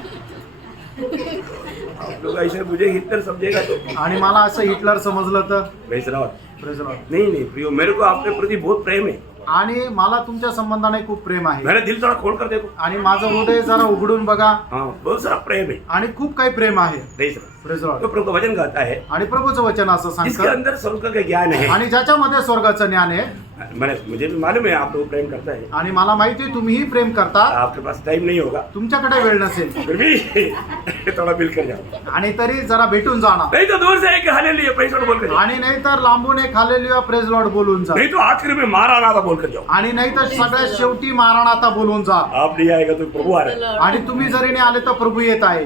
आप लोग ऐसे मुझे हिटलर समझेगा तो आणि मला असं हिटलर समजलं तर? Praise Lord. Praise Lord. नहीं प्रियो, मेरे को आपके प्रति बहुत प्रेम है। आणि मला तुमच्या संबंधाने खूप प्रेम आहे। मेरा दिल थोड़ा खोल कर देखो। आणि माझं हृदय जरा उघडून बघा। हाँ, बहुत सारा प्रेम है। आणि खूप काही प्रेम आहे। Praise Lord. Praise Lord. तो प्रभु का वचन कहता है, आणि प्रभूचं वचन असं इसके सांगतं, अंदर स्वर्ग का ज्ञान है। आणि ज्याच्यामध्ये स्वर्गाचं ज्ञान आहे। मुझे भी मालूम है आप लोग प्रेम करता है, आणि मला माहिती आहे तुम्हीही प्रेम करता, आपके पास टाइम नहीं होगा, तुमच्याकडे वेळ नसेल, फिर भी थोड़ा मिल कर जाओ। आणि तरी जरा भेटून जाणार, नहीं तो दूर से एक हालेलुया प्रेज लॉर्ड बोल कर जाओ, आणि नाही तर लांबून एक हालेलुया प्रेज लॉर्ड बोलून जा, नहीं तो आखिर में मारानाथा बोल कर जाओ। आणि नाही तर सगळ्यात शेवटी मारानाथा बोलून जा। आप नहीं आएगा तो प्रभु आ रहा है। आणि तुम्ही जरी नाही आले तर प्रभू येत आहे।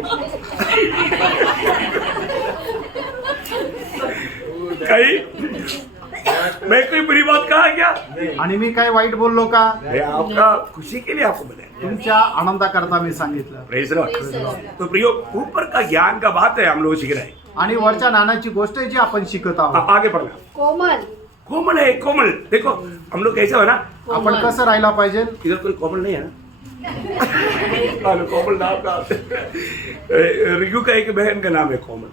कहीं मैं कोई बुरी बात कहा क्या? आणि मी काय वाईट बोललो का? मैं आपका खुशी के लिए आपको बताया, तुमच्या आनंदाकरता मी सांगितलं। Praise Lord. तो प्रियो, ऊपर का ज्ञान का बात है हम लोग सीख रहे हैं। आणि वरच्या ज्ञानाची गोष्ट आहे जी आपण शिकत आहोत। आगे बढ़ना। कोमल। कोमल है, कोमल। देखो हम लोग कैसे हो ना, आपण कसं राहायला पाहिजे? इधर कोई कोमल नहीं है ना? कोमल नाम का रिंकू का एक बहन का नाम है कोमल।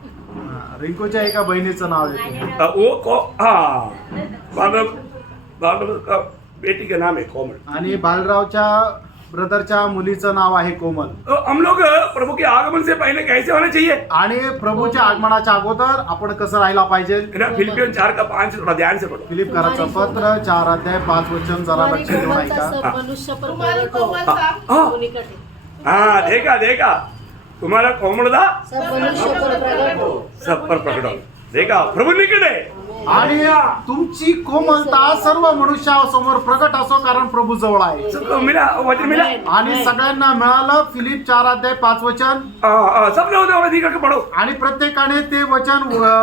रिंकूच्या एका बहिणीचं नाव आहे वो बालराव का बेटी का नाम है कोमल। आणि बालरावच्या ब्रदरच्या मुलीचं नाव आहे कोमल। तो हम लोग प्रभु के आगमन से पहले कैसे होना चाहिए? आणि प्रभूच्या आगमनाच्या अगोदर आपण कसं राहायला पाहिजे? फिलिपियन 4:5 से थोड़ा ध्यान से पढ़ो। फिलिप कराचं पत्र 4:5 जरा लक्ष देऊन ऐका। सब मनुष्य पर तुम्हारी प्रगट हो। कोमलता हाँ निकट हाँ, देखा तुम्हारा कोमलता सब मनुष्य पर प्रगट हो। सब पर प्रकट हो। देखा प्रभु निकट है। आणि तुमची कोमलता सर्व मनुष्यासमोर प्रगट असो, कारण प्रभू जवळ आहे। सबको मिला, वचन मिला। आणि सगळ्यांना मिळालं फिलिप 4:5 सब लोग अधिक करके पढ़ो। आणि प्रत्येकाने ते वचन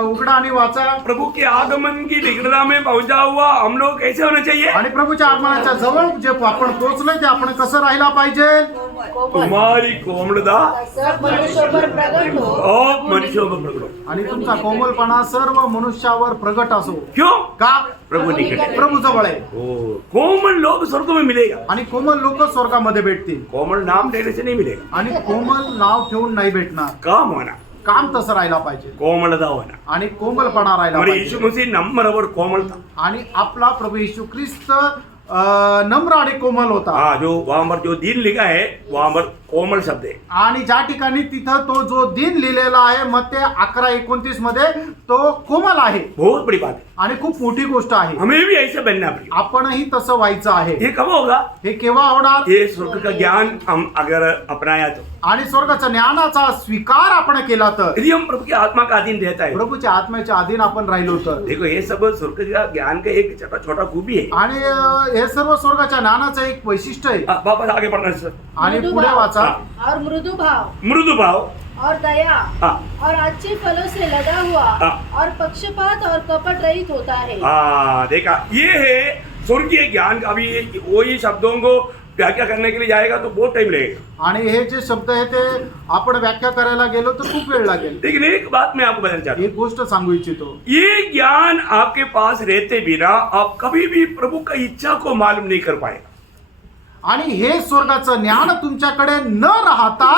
उघडा आणि वाचा। प्रभु के आगमन की निकटता में पहुंचा हुआ हम लोग कैसे होना चाहिए? आणि प्रभूच्या आगमनाच्या जवळ जे आपण पोहोचलोय ते आपण कसं राहायला पाहिजे? तुम्हारी कोमलता सब मनुष्य पर प्रगट हो। और मनुष्यों पर प्रकट हो। आणि तुमचा कोमलपणा सर्व मनुष्यावर प्रगट निकट असो. क्यों? का? प्रभु निकट है. प्रभू जवळ आहे. कोमल लोग स्वर्ग में मिलेगा. आणि कोमल लोक स्वर्गामध्ये भेटतील. कोमल नाम लेने से नहीं मिलेगा. आणि कोमल नाव ठेवून नाही भेटणार. काम होना, काम तसं राहायला पाहिजे कोमलता होना. आणि कोमलपणा राहायला हमारे पाहिजे. यीशु मसीह नम्र और कोमल था. आणि आपला प्रभू येशू ख्रिस्त नम्र आणि कोमल होता. हाँ, जो वहां पर जो दिन लिखा है वहां पर कोमल शब्द है. आणि ज्या ठिकाणी तिथं तो जो दिन लिहिलेला आहे मग ते 11:29 मध्ये तो कोमल आहे. बहुत बड़ी बात है. आणि खूप मोठी गोष्ट आहे. हमें भी ऐसे बनना पड़ेगा. आपणही तसं व्हायचं आहे. ये कब होगा? हे केव्हा होणार? ये स्वर्ग का ज्ञान हम अगर अपनाया तो, आणि स्वर्गाच्या ज्ञानाचा स्वीकार आपण केला तर, यदि हम प्रभु की आत्मा का अधीन रहता है. प्रभूच्या आत्म्याच्या अधीन आपण राहिलो तर. देखो ये सब स्वर्ग का ज्ञान का एक छोटा छोटा खूबी है. आणि हे सर्व स्वर्गाच्या ज्ञानाचं एक वैशिष्ट्य आहे. वापस आगे बढ़ना सर. आणि मृदू पुढे भाव वाचा. और मृदु भाव मृदु भाव, और दया हाँ. और अच्छे फलों से लदा हुआ हाँ. और पक्षपात और कपट रहित होता है. हाँ, देखा, ये है स्वर्गीय ज्ञान का. अभी वही शब्दों को व्याख्या करने के लिए जाएगा तो बहुत टाइम लगेगा. आणि हे जे शब्द आहे ते आपण व्याख्या करायला गेलो तर खूप वेळ लागेल. लेकिन एक बात मैं आपको बताना चाहता हूँ. एक गोष्ट सांगू इच्छितो. ये ज्ञान आपके पास रहते बिना आप कभी भी प्रभु का इच्छा को मालूम नहीं कर पाएगा. आणि हे स्वर्गाचं ज्ञान तुमच्याकडे न राहता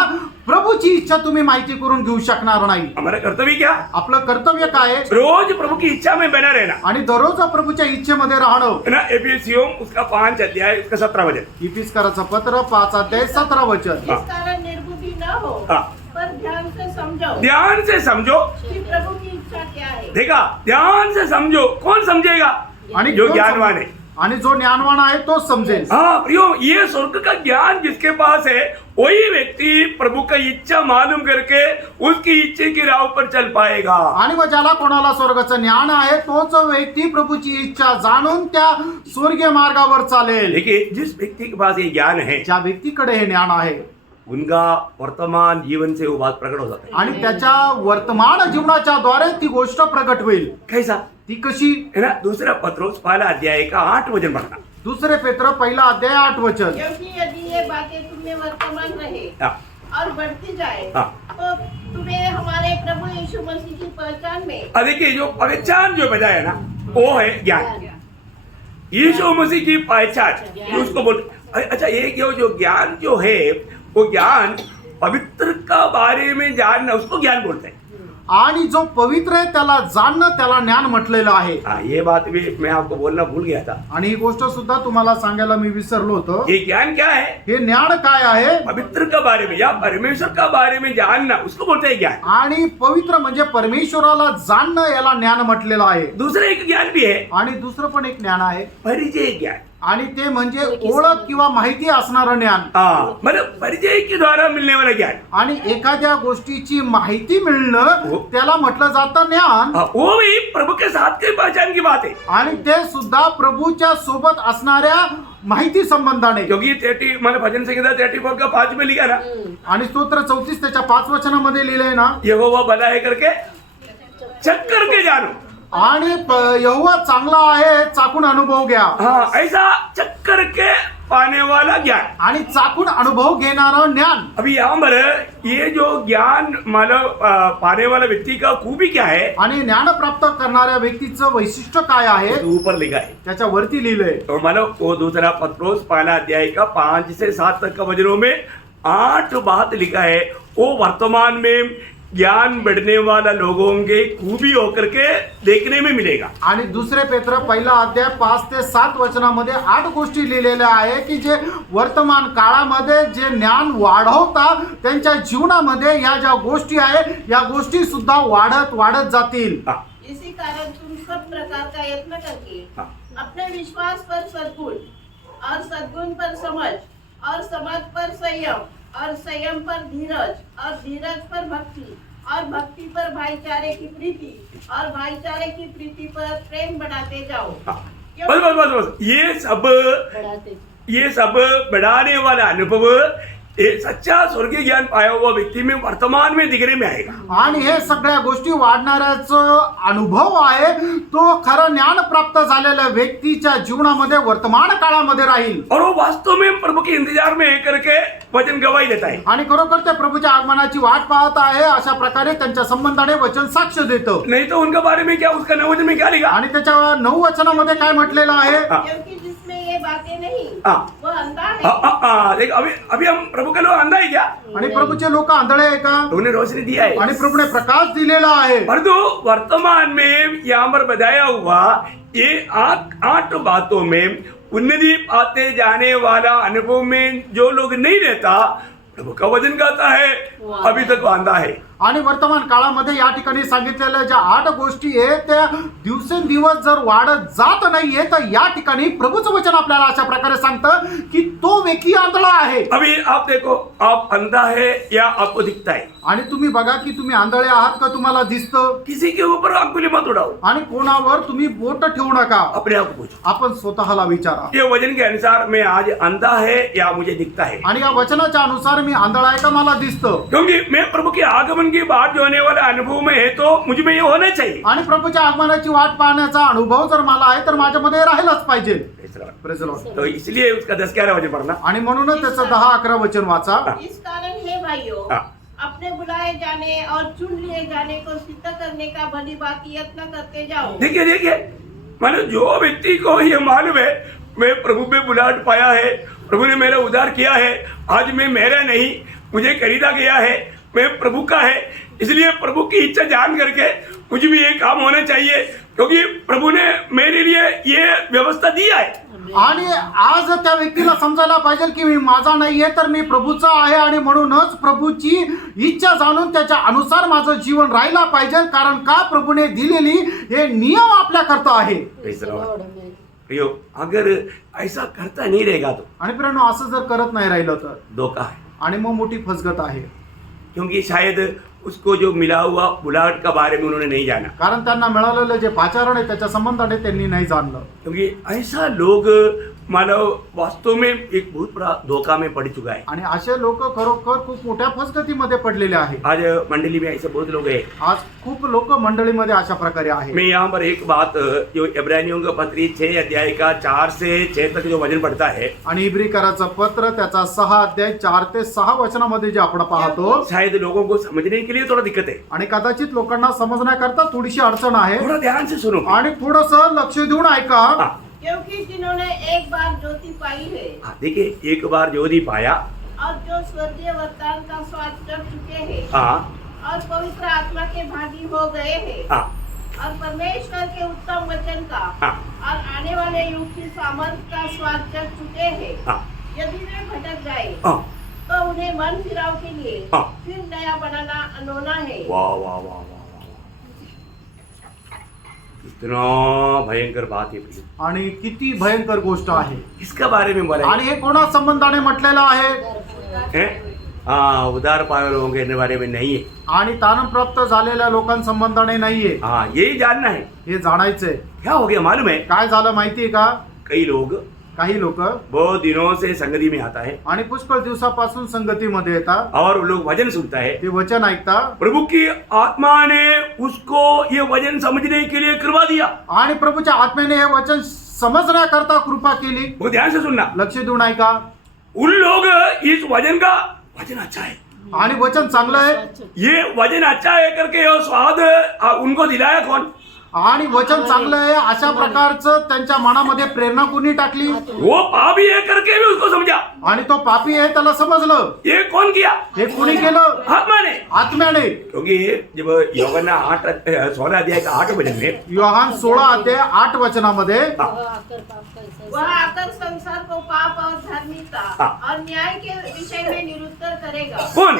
प्रभूची इच्छा तुम्ही माहिती करून घेऊ शकणार नाही. हमारा कर्तव्य क्या? आपलं कर्तव्य काय आहे? रोज प्रभु की इच्छा में बना रहना आणि दररोज प्रभूच्या इच्छेमध्ये राहणं. है ना. एफिसियों उसका 5 अध्याय उसका 17 वचन. इफिसकाराचं पत्र 5:17 वचन. इस कारण निर्बुद्धि न हो, हाँ. पर ध्यान से समझो ध्यान से समझो. कि प्रभु की इच्छा क्या है. देखा, ध्यान से समझो. कौन समझेगा? आणि जो कोण ज्ञानवान समजेल? है. आणि जो ज्ञानवान आहे तोच समजेल. हाँ प्रियो, ये स्वर्ग का ज्ञान जिसके पास है वही व्यक्ति प्रभु का इच्छा मालूम करके उसकी इच्छा की राह पर चल पाएगा. आणि मग ज्याला कोणाला स्वर्गाचं ज्ञान आहे तोच व्यक्ती प्रभूची इच्छा जाणून त्या स्वर्गीय मार्गावर चालेल. देखिए, जिस व्यक्ति के पास ये ज्ञान है ज्या व्यक्तीकडे हे ज्ञान आहे उनका वर्तमान जीवन से वो बात प्रकट हो जाता है. आणि त्याच्या वर्तमान जीवनाच्या द्वारे ती गोष्ट प्रगट होईल. कैसा? ती कशी? है ना. दूसरा पत्रोस पहला अध्याय का 8 वचन पढ़ना. दुसरे पेत्र पहिला अध्याय 8 वचन. क्योंकि यदि ये बातें तुम में वर्तमान रहे हाँ. और बढ़ती जाए हाँ. तो तुम्हें हमारे प्रभु यीशु मसीह की पहचान में अब देखिए, जो पहचान जो बताया ना वो है ज्ञान. यीशु मसीह की पहचान उसको बोलते. अच्छा, ये जो ज्ञान जो है वो ज्ञान पवित्र का बारे में जानना उसको ज्ञान बोलते हैं. आणि जो पवित्र आहे त्याला जाणणं त्याला ज्ञान म्हटलेलं आहे. हाँ, ये बात भी मैं आपको बोलना भूल गया था. आणि ही गोष्ट सुद्धा तुम्हाला सांगायला मी विसरलो होतो. ये ज्ञान क्या है? हे ज्ञान काय आहे? पवित्र का बारे में या परमेश्वर का बारे में जानना उसको बोलते हैं ज्ञान. आणि पवित्र म्हणजे परमेश्वराला जाणणं याला ज्ञान म्हटलेलं आहे. दूसरा एक ज्ञान भी है, आणि दुसरं पण एक ज्ञान आहे परिचय ज्ञान. आणि ते म्हणजे ओळख किंवा माहिती असणारं ज्ञान. हाँ, मतलब परिचय के द्वारा मिलने वाला ज्ञान. आणि एखाद्या गोष्टीची माहिती मिळणं हो. त्याला म्हटलं जातं ज्ञान. हाँ, वो भी प्रभु के साथ की पहचान की बात है. आणि ते सुद्धा प्रभूच्या सोबत असणाऱ्या माहिती संबंधाने. क्योंकि 30 मतलब भजन संहिता 34 का 5 में लिखा ना, आणि स्तोत्र 34 त्याच्या 5 वचनामध्ये लिहिलंय ना, यहोवा भला है करके चेक करके जानो. आणि यहोवा चांगला आहे चाकून अनुभव घ्या. हाँ, ऐसा चेक करके पाने वाला ज्ञान. आणि चाकून अनुभव घेणारं ज्ञान. अभी यहाँ पर ये जो ज्ञान मतलब पाने वाला व्यक्ति का खूबी क्या है, आणि ज्ञान प्राप्त करणाऱ्या व्यक्तीचं वैशिष्ट्य काय आहे वो ऊपर लिखा है. त्याच्या वरती लिहिलंय. तो मतलब वो दूसरा पत्रोस पहला अध्याय का 5 से 7 तक का वचनों में 8 बात लिखा है. वो वर्तमान में ज्ञान बढ़ने वाला लोगों के खूबी होकर के देखने में मिलेगा. आणि दुसरे पेत्र पहिला अध्याय 5 ते 7 वचनामध्ये 8 गोष्टी लिहिलेल्या आहे की जे वर्तमान काळामध्ये जे ज्ञान वाढवतात त्यांच्या जीवनामध्ये या ज्या गोष्टी आहे या गोष्टी सुद्धा वाढत जातील. हाँ, इसी कारण तुम सब प्रकार का यत्न करके हाँ. अपने विश्वास पर सद्गुण और सद्गुण पर समझ और समझ पर संयम और संयम पर धीरज और धीरज पर भक्ति और भक्ति पर भाईचारे की प्रीति और भाईचारे की प्रीति पर प्रेम बढ़ाते जाओ. हाँ. बस. बढ़ाते ये सब बढ़ाने वाला अनुभव ये सच्चा स्वर्गीय ज्ञान पाया हुआ व्यक्ति में वर्तमान में दिखने में आएगा। आणि हे सगळ्या गोष्टी वाढणाऱ्याचा अनुभव आहे तो खरं ज्ञान प्राप्त झालेल्या व्यक्तीच्या जीवनामध्ये वर्तमान काळामध्ये राहील और वो वास्तव में प्रभु के इंतजार में करके वचन गवाही देता है। आणि खरोखर ते प्रभूच्या आगमनाची वाट पाहत आहे अशा प्रकारे त्यांच्या संबंधाने वचन साक्ष देतं नहीं तो उनके बारे में क्या, उसका नववचन में क्या लिखा? आणि त्याच्या 9 वचनामध्ये काय म्हटलेलं आहे क्योंकि जिसमें ये बातें नहीं हाँ। वो अंधा है। देख अभी हम प्रभु के लोग अंधा है क्या? आणि प्रभूचे लोक आंधळे आहे का उन्हें रोशनी दिया है। आणि प्रभूने प्रकाश दिलेला आहे परंतु वर्तमान में यहाँ पर बताया हुआ ये 8 बातों में उन्नति पाते जाने वाला अनुभव में जो लोग नहीं रहता प्रभु का वचन गाता है अभी तक वो अंधा है। आणि वर्तमान काळामध्ये या ठिकाणी सांगितलेल्या ज्या 8 गोष्टी आहेत त्या दिवसेंदिवस जर वाढत जात नाहीये तर या ठिकाणी प्रभूचं वचन आपल्याला अशा प्रकारे सांगतं की तो व्यक्ती आंधळा आहे। अभी आप देखो, आप अंधा है या आपको दिखता है? आणि तुम्ही बघा की तुम्ही आंधळे आहात का तुम्हाला दिसतं किसी के ऊपर अंगुली मत उड़ाओ, आणि कोणावर तुम्ही बोट ठेवू नका अपने आप को पूछो आपण स्वतःला विचारा ये वचन के अनुसार मैं आज अंधा है या मुझे दिखता है? आणि या वचनाच्या अनुसार मी आंधळा आहे का मला दिसतं क्योंकि मैं प्रभु के आगमन की बात जो होने वाला अनुभव में है तो मुझ में ये होना चाहिए। आणि प्रभूच्या आगमनाची वाट पाहण्याचा अनुभव जर मला आहे तर माझ्यामध्ये राहिलाच पाहिजे Praise the Lord. तो इसलिए उसका 10-11 वचन पढ़ना। आणि म्हणूनच त्याचं 10-11 वचन वाचा इस कारण हे भाइयों, हाँ। अपने बुलाए जाने और चुन लिए जाने को सिद्ध करने का भली बात यत्न करते जाओ। देखिए मानो जो व्यक्ति को ये मालूम है मैं प्रभु में बुलाहट पाया है, प्रभु ने मेरा उद्धार किया है, आज मैं मेरा नहीं मुझे खरीदा गया है, मैं प्रभु का है, इसलिए प्रभु की इच्छा जान करके मुझे भी ये काम होना चाहिए क्योंकि प्रभु ने मेरे लिए ये व्यवस्था दिया है। आणि आज त्या व्यक्तीला समजायला पाहिजे की मी माझा नाहीये तर मी प्रभूचा आहे आणि म्हणूनच प्रभूची इच्छा जाणून त्याच्या अनुसार माझं जीवन राहिला पाहिजे कारण का प्रभूने दिलेली हे नियम आपल्या करता आहे। प्रियो, अगर ऐसा करता नहीं रहेगा तो आणि प्रियानो असं जर करत नाही राहिलं तर धोखा है, आणि मग मोठी फसगत आहे क्योंकि शायद उसको जो मिला हुआ बुलाहट का बारे में उन्होंने नहीं जाना, कारण त्यांना मिळालेलं जे पाचारण आहे त्याच्या संबंधाने त्यांनी नाही जाणलं क्योंकि ऐसा लोग मानव वास्तव में एक बहुत बड़ा धोखा में पड़ चुका है। आणि असे लोक खरोखर खूप मोठ्या फसगतीमध्ये पडलेले आहेत। आज मंडली में ऐसे बहुत लोग हैं। आज खूप लोक मंडळीमध्ये अशा प्रकारे आहेत। मैं यहाँ पर एक बात जो इब्रानियों का पत्री 6 अध्याय का 4 से 6 तक जो वचन पढ़ता है, आणि इब्रिकराचं पत्र त्याचा 6 अध्याय 4 ते 6 वचनामध्ये जे आपण पाहतो शायद लोगों को समझने के लिए थोड़ा दिक्कत है। आणि कदाचित लोकांना समजण्याकरता थोडीशी अडचण आहे थोड़ा ध्यान से सुनो। आणि थोडंसं लक्ष देऊन ऐका हाँ, क्योंकि जिन्होंने एक बार ज्योति पाई है हाँ, देखिए एक बार ज्योति पाया, और जो स्वर्गीय वरदान का स्वाद कर चुके हैं हाँ और पवित्र आत्मा के भागी हो गए हैं हाँ और परमेश्वर के उत्तम वचन का हाँ और आने वाले युग की सामर्थ का स्वाद कर चुके हैं, हाँ यदि वे भटक जाए हाँ, तो उन्हें मन फिराव के लिए हाँ। फिर नया बनाना अनोना है। वाह वाह वाह वाह इतना भयंकर बात है प्रिय। आणि किती भयंकर गोष्ट आहे किसका बारे में बोला आणि हे कोणा संबंधाने म्हटलेलं आहे है? हाँ, उदार पाए लोगों के बारे में नहीं है। आणि तारण प्राप्त झालेल्या लोकांसंबंधाने नाहीये हाँ, यही जानना है हे जाणायचंय। क्या हो गया मालूम है? काय झालं माहितीये का कई लोग काही लोक बहुत दिनों से संगति में आता है आणि पुष्कळ दिवसापासून संगतीमध्ये येतात और वो लोग वचन सुनता है, ते वचन ऐकतात प्रभु की आत्मा ने उसको ये वचन समझने के लिए कृपा दिया। आणि प्रभूच्या आत्म्याने हे वचन समजण्याकरता कृपा केली। वो ध्यान से सुनना, लक्ष देऊन ऐका। उन लोग इस वचन का वचन अच्छा है, आणि वचन चांगलं आहे ये वचन अच्छा है करके ये स्वाद उनको दिलाया कौन? आणि वचन चांगलं आहे अशा प्रकारचं त्यांच्या मनामध्ये प्रेरणा कोणी टाकली? वो पापी है करके भी उसको समझा। आणि तो पापी आहे त्याला समजलं। ये कौन किया? हे कोणी केलं? आत्मा ने। आत्म्याने। क्योंकि जब यूहन्ना 16 अध्याय का 8 वचन में योहान 16 अध्याय 8 वचनामध्ये वह आकर संसार को पाप और धार्मिकता और न्याय के विषय में निरुत्तर करेगा। कौन?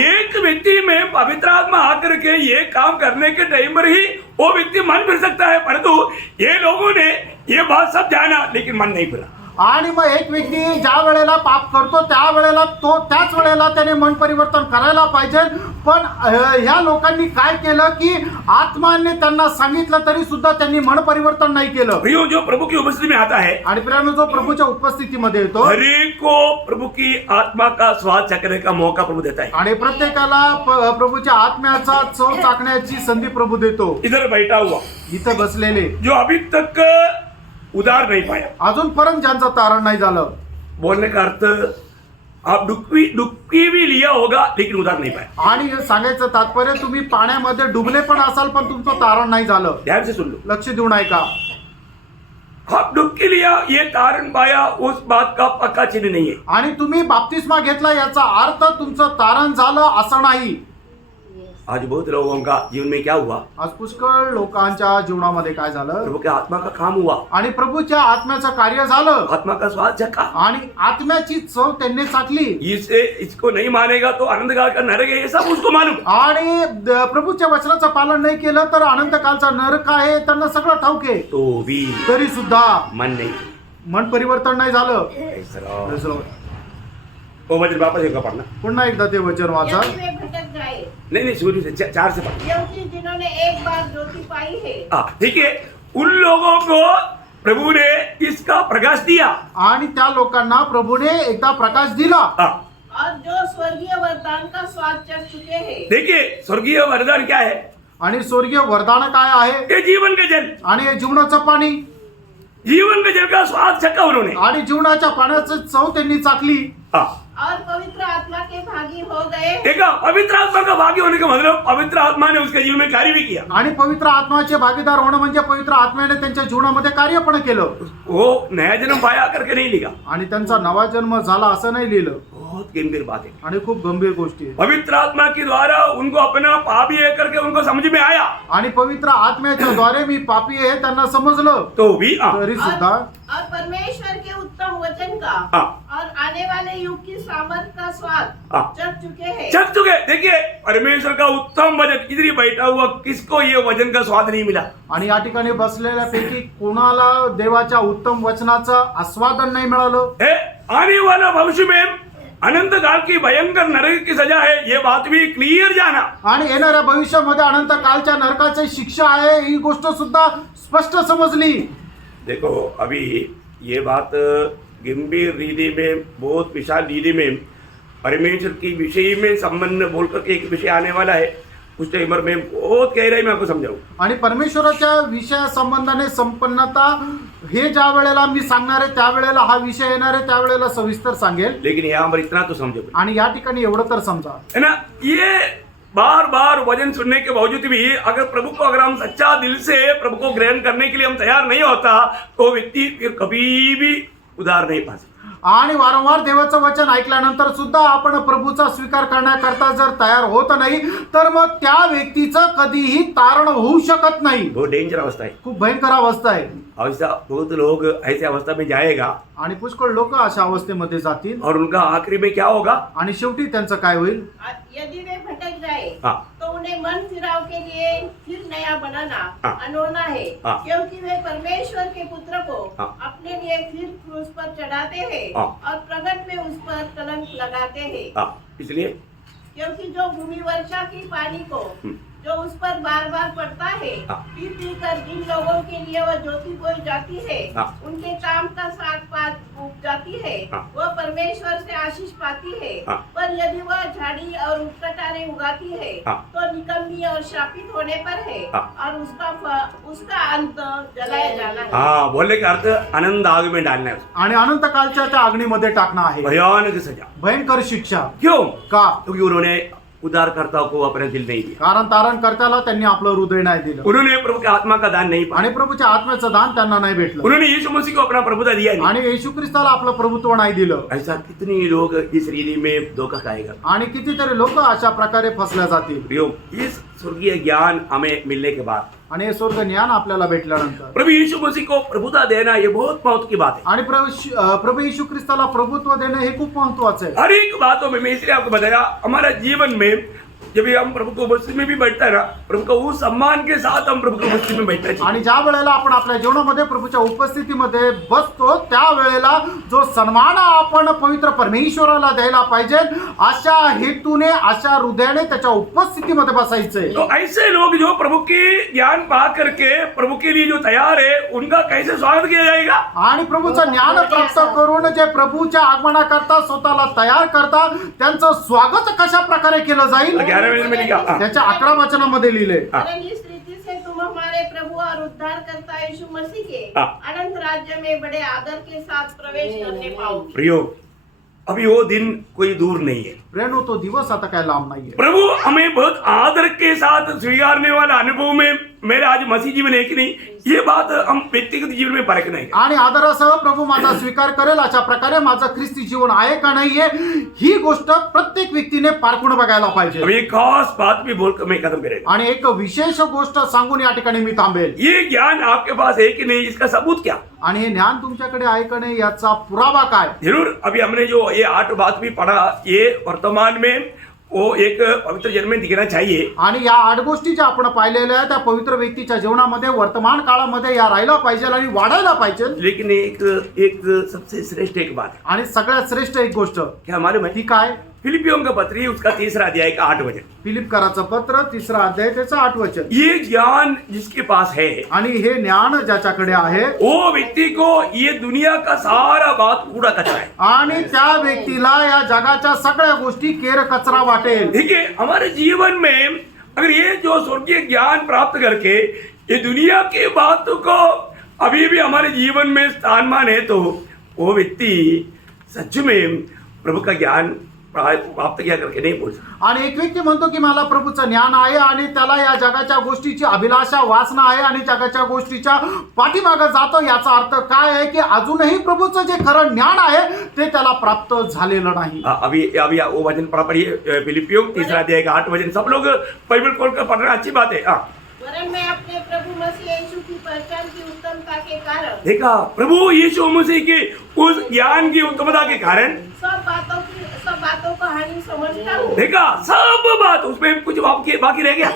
एक व्यक्ति में पवित्र आत्मा आकर के ये काम करने के टाइम पर ही वो व्यक्ति मन फिर सकता है, परंतु ये लोगों ने ये बात सब जाना लेकिन मन नहीं फिरा। आणि मग एक व्यक्ती ज्या वेळेला पाप करतो त्याच वेळेला त्याने मन परिवर्तन करायला पाहिजे. पण ह्या लोकांनी काय केलं की आत्माने त्यांना सांगितलं तरी सुद्धा त्यांनी मन परिवर्तन नाही केलं. प्रियो, जो प्रभु की उपस्थिति में आता है, आणि प्रियानो, जो प्रभूच्या उपस्थितीमध्ये येतो हर एक को प्रभु की आत्मा का स्वाद चखने का मौका प्रभु देता है. आणि प्रत्येकाला प्रभूच्या आत्म्याचा चव चाखण्याची संधी प्रभू देतो. इधर बैठा हुआ इथं बसलेले जो अभी तक उधार नहीं पाया, अजूनपर्यंत ज्यांचं तारण नाही झालं, बोलने का अर्थ आप डुबकी भी लिया होगा लेकिन उधार नहीं पाया. आणि हे सांगायचं तात्पर्य तुम्ही पाण्यामध्ये डुबले पण असाल पण तुमचं तारण नाही झालं. ध्यान से सुन लो, लक्ष देऊन ऐका. आप डुबकी लिया, ये तारण पाया, उस बात का पक्का चिन्ह नहीं है. आणि तुम्ही बाप्तिस्मा घेतला याचा अर्थ तुमचं तारण झालं असं नाही. आज बहुत लोगों का जीवन में क्या हुआ, आज पुष्कळ लोकांच्या जीवनामध्ये काय झालं, प्रभु के आत्मा का काम हुआ, आणि प्रभूच्या आत्म्याचं कार्य झालं, आत्मा का स्वाद चखा. आणि आत्म्याची चव त्यांनी चाखली. इसे इसको नहीं मानेगा तो आनंद काल का नरक है, ये सब उसको मालूम. आणि प्रभूच्या वचनाचं पालन नाही केलं तर अनंतकालचा नरक आहे त्यांना सगळं ठाऊक आहे. तो भी तरी सुद्धा मन नहीं. मन परिवर्तन नाही झालं. वो वचन वापस एक पढ़ना. पुन्हा एकदा ते वचन वाचा. यदि वे भटक जाए, नहीं शुरू से 4 से पढ़ना. क्योंकि जिन्होंने एक बार ज्योति पाई है, ठीक है, उन लोगों को प्रभु ने इसका प्रकाश दिया. आणि त्या लोकांना प्रभूने एकदा प्रकाश दिला. और जो स्वर्गीय वरदान का स्वाद चख चुके हैं, देखिए, स्वर्गीय वरदान क्या है? आणि स्वर्गीय वरदान काय आहे, ये जीवन का जल. आणि हे जीवनाचं पाणी, जीवन के जल का स्वाद चखा उन्होंने. आणि जीवनाच्या पाण्याचं चव त्यांनी चाखली. और पवित्र आत्मा के भागी हो गए. देखा, पवित्र आत्मा का भागी होने का मतलब पवित्र आत्मा ने उसके जीवन में कार्य भी किया. आणि पवित्र आत्माचे भागीदार होणं म्हणजे पवित्र आत्म्याने त्यांच्या जीवनामध्ये कार्य पण केलं. वो नया जन्म पाया करके नहीं लिखा. आणि त्यांचा नवा जन्म झाला असं नाही लिहिलं. बहुत गंभीर बात है. आणि खूप गंभीर गोष्टी आहे. पवित्र आत्मा के द्वारा उनको अपना पापी है करके उनको समझ में आया. आणि पवित्र आत्म्याच्या द्वारे मी पापी आहे हे त्यांना समजलं. तो भी तरी सुद्धा और परमेश्वर के उत्तम वचन का और आने वाले युग की सामर्थ का स्वाद चख चुके हैं. चख चुके. देखिए, परमेश्वर का उत्तम वचन, इधर ही बैठा हुआ किसको ये वचन का स्वाद नहीं मिला? आणि या ठिकाणी बसलेल्यापैकी कोणाला देवाच्या उत्तम वचनाचं आस्वादन नाही मिळालं. है आने वाला भविष्य में अनंत काल की भयंकर नरक की सजा है, ये बात भी क्लियर जाना. आणि येणाऱ्या भविष्यामध्ये अनंत कालच्या नरकाची शिक्षा आहे ही गोष्ट सुद्धा स्पष्ट समजली. देखो, अभी ये बात गंभीर रीति में, बहुत विशाल रीति में परमेश्वर की विषय में संबंध बोलकर के एक विषय आने वाला है. उस टाइम पर मैं बहुत गहराई में आपको समझाऊं. आणि परमेश्वराच्या विषया संबंधाने संपन्नता हे ज्या वेळेला मी सांगणार आहे त्यावेळेला हा विषय येणार आहे त्यावेळेला सविस्तर सांगेल. लेकिन यहाँ पर इतना तो समझो, आणि या ठिकाणी एवढं तर समजा, है ना, ये बार बार वचन सुनने के बावजूद भी अगर हम सच्चा दिल से प्रभु को ग्रहण करने के लिए हम तैयार नहीं होता तो व्यक्ति फिर कभी भी उधार नहीं पा सकता. आणि वारंवार देवाचं वचन ऐकल्यानंतर सुद्धा आपण प्रभूचा स्वीकार करण्याकरता जर तयार होत नाही तर मग त्या व्यक्तीचं कधीही तारण होऊ शकत नाही. बहुत डेंजर अवस्था है. खूप भयंकर अवस्था आहे. ऐसा बहुत लोग ऐसी अवस्था में जाएगा आणि पुष्कळ लोक अशा अवस्थेमध्ये जातील. और उनका आखिरी में क्या होगा? आणि शेवटी त्यांचं काय होईल? यदि वे भटक जाए हाँ. तो उन्हें मन फिराव के लिए फिर नया बनाना हाँ. अनोना है. हाँ. क्योंकि वे परमेश्वर के पुत्र को हाँ. अपने लिए फिर क्रूस पर चढ़ाते हैं हाँ. और प्रगट में उस पर कलंक लगाते हैं. इसलिए क्योंकि जो भूमि वर्षा की पानी को जो उस पर बार बार पड़ता है, हाँ. पी पी कर जिन लोगों के लिए वह ज्योति बोई जाती है, हाँ. उनके काम का साग पात उग जाती है, हाँ. वह परमेश्वर से आशीष पाती है. हाँ. पर यदि वह झाड़ी और उपकटारे उगाती है, हाँ. तो निकम्मी और शापित होने पर है, हाँ. और उसका अंत जलाया जाना है. हाँ, बोलने का अर्थ आनंद आग में डालना है, आणि अनंत कालच्या त्या अग्नीमध्ये टाकणं आहे. भयानक सजा. भयंकर शिक्षा. क्यों? का? क्योंकि उन्होंने उदारकर्ता को अपना दिल नहीं दिया. कारण तारणकर्त्याला त्यांनी आपलं हृदय नाही दिलं. उन्होंने प्रभु के आत्मा का दान नहीं पाया. आणि प्रभूच्या आत्म्याचं दान त्यांना नाही भेटलं. उन्होंने यीशु मसीह को अपना प्रभुता दिया नहीं. आणि येशू ख्रिस्ताला आपलं प्रभुत्व नाही दिलं. ऐसा कितने लोग इस रीति में धोखा खाएगा. आणि कितीतरी लोक अशा प्रकारे फसल्या जातील. प्रियो, इस स्वर्गीय ज्ञान हमें मिलने के बाद आणि हे स्वर्ग ज्ञान आपल्याला भेटल्यानंतर प्रभु यीशु मसीह को प्रभुता देना ये बहुत महत्व की बात है. आणि प्रभू येशू ख्रिस्ताला प्रभुत्व देणं हे खूप महत्वाचं आहे. हर एक बातों में मैं इसलिए आपको बताया, हमारा जीवन में जब भी हम प्रभु को उपस्थिति में भी बैठता है ना, प्रभु का उस सम्मान के साथ हम प्रभु को उपस्थिति में बैठना चाहिए। आणि ज्या वेळेला आपण आपल्या जीवनामध्ये प्रभूच्या उपस्थितीमध्ये बसतो त्या वेळेला जो सन्मान आपण पवित्र परमेश्वराला द्यायला पाहिजे, अशा हेतूने अशा हृदयाने त्याच्या उपस्थितीमध्ये बसायचंय। तो ऐसे लोग जो प्रभु की ज्ञान पा करके प्रभु के लिए जो तैयार है, उनका कैसे स्वागत किया जाएगा? आणि प्रभूचं ज्ञान प्राप्त करून जे प्रभूच्या आगमनाकरता स्वतःला तयार करतात, त्यांचं स्वागत कशा प्रकारे केलं जाईल 11 मिनट में लिखा। हाँ। त्याच्या 11 वचनामध्ये लिहिले। वरन इस रीति से तुम हमारे प्रभु और उद्धारकर्ता यीशु मसीह के हाँ। अनंत राज्य में बड़े आदर के साथ प्रवेश करने पाओगे। प्रियो, अभी वो दिन कोई दूर नहीं है। प्रेनो तो दिवस आता काय लांब नाहीये। प्रभु हमें बहुत आदर के साथ स्वीकारने वाला अनुभव में मेरे आज मसीह जीवन है कि नहीं, ये बात हम व्यक्तिगत जीवन में परख नहीं। आणि आदरासह प्रभू माझा स्वीकार करेल अशा प्रकारे माझं ख्रिस्ती जीवन आहे का नाहीये, ही गोष्ट प्रत्येक व्यक्तीने पारखून बघायला अब पाहिजे। एक खास बात भी बोलकर मैं खत्म करेगा। आणि एक विशेष गोष्ट सांगून या ठिकाणी मी थांबेल। ये ज्ञान आपके पास है कि नहीं, इसका सबूत क्या? आणि हे ज्ञान तुमच्याकडे आहे का नाही याचा पुरावा काय? जरूर अभी हमने जो ये 8 बात भी पढ़ा, ये वर्तमान में वो एक पवित्र जन्म में दिखना चाहिए। आणि या 8 गोष्टी ज्या आपण पाहिलेल्या आहेत त्या पवित्र व्यक्तीच्या जीवनामध्ये वर्तमान काळामध्ये या राहायला पाहिजे आणि वाढायला पाहिजे। लेकिन एक सबसे श्रेष्ठ एक बात है, आणि सगळ्यात श्रेष्ठ एक गोष्ट क्या मालूम है? ती काय? फिलिपियों का पत्री उसका 3रा अध्याय का 8 वचन। फिलिपकराचं पत्र 3रा अध्याय त्याचं 8 वचन। ये ज्ञान जिसके पास है, आणि हे ज्ञान ज्याच्याकडे आहे वो व्यक्ति को ये दुनिया का सारा बात कूड़ा कचरा है। आणि त्या व्यक्तीला या जगाच्या सगळ्या गोष्टी केर कचरा वाटेल। देखिए, हमारे जीवन में अगर ये जो स्वर्गीय ज्ञान प्राप्त करके ये दुनिया की बातों को अभी भी हमारे जीवन में स्थानमान है, तो वो व्यक्ति सच में प्रभु का ज्ञान प्राप्त किया करके नहीं बोल सकता। आणि एक व्यक्ती म्हणतो की मला प्रभूचं ज्ञान आहे आणि त्याला या जगाच्या गोष्टीची अभिलाषा वासना आहे आणि जगाच्या गोष्टीच्या पाठीमागे जातो, याचा अर्थ काय आहे की अजूनही प्रभूचं जे खरं ज्ञान आहे ते त्याला प्राप्त झालेलं नाही। अभी वो वचन पढ़िए, फिलिपियों 3रा अध्याय का 8 वचन। सब लोग बाइबल खोलकर पढ़ना अच्छी बात है। हाँ, वरन मैं अपने प्रभु मसीह यीशु की पहचान की उत्तमता के कारण देखा, प्रभु यीशु मसीह के उस ज्ञान की उत्तमता के कारण सब बातों को हानि समझता हूँ। देखा, सब बात उसमें कुछ बाकी रह गया,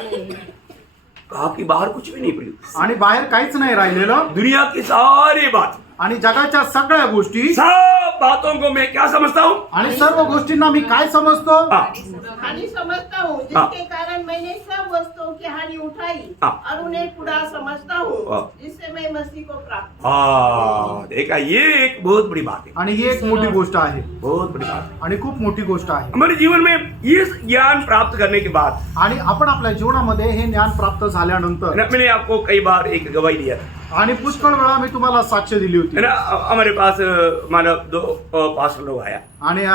कहा कि बाहर कुछ भी नहीं पड़ी, आणि बाहेर काहीच नाही राहिलेलं। दुनिया की सारी बात, आणि जगाच्या सगळ्या गोष्टी, सब बातों को मैं क्या समझता हूँ? आणि सर्व गोष्टींना मी काय समजतो? हानि समझता हूँ, जिसके कारण मैंने सब वस्तुओं की हानि उठाई और उन्हें कूड़ा समझता हूँ, जिससे मैं मसीह को प्राप्त। हाँ, देखा, ये एक बहुत बड़ी बात है, आणि ही एक मोठी गोष्ट आहे, बहुत बड़ी बात है। आणि खूप मोठी गोष्ट आहे। हमारे जीवन में ये ज्ञान प्राप्त करने के बाद, आणि आपण आपल्या जीवनामध्ये हे ज्ञान प्राप्त झाल्यानंतर, मैंने आपको कई बार एक गवाही दिया था, आणि पुष्कळ वेळा मी तुम्हाला साक्ष दिली होती। है ना। हमारे पास मानो 2 पास्टर लोग आया, आणि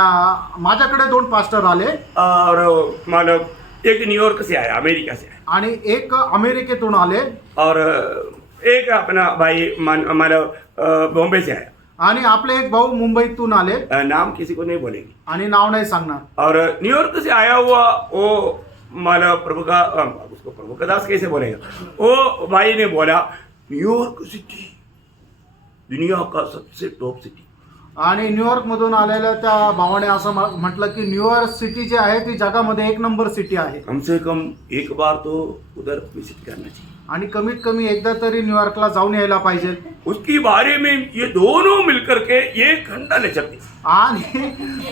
माझ्याकडे 2 पास्टर आले, और मानो एक न्यूयॉर्क से आया, अमेरिका से आया, आणि एक अमेरिकेतून आले, और एक अपना भाई मानो बॉम्बे से आया। आणि आपले एक भाऊ मुंबईतून आले, नाम किसी को नहीं बोलेंगे, आणि नाव नाही सांगणार। और न्यूयॉर्क से आया हुआ वो मानो प्रभु का, उसको प्रभु का दास कैसे बोलेगा, वो भाई ने बोला, न्यूयॉर्क सिटी दुनिया का सबसे टॉप सिटी। आणि न्यूयॉर्क मधून आलेल्या त्या भावाने असं म्हटलं की न्यूयॉर्क सिटी जी आहे ती जगामध्ये 1 नंबर सिटी आहे, कम से कम एक बार तो उधर विजिट करना चाहिए, आणि कमीत कमी एकदा तरी न्यूयॉर्कला जाऊन यायला पाहिजे। उसके बारे में ये दोनों मिलकर के 1 घंटा लेक्चर, आणि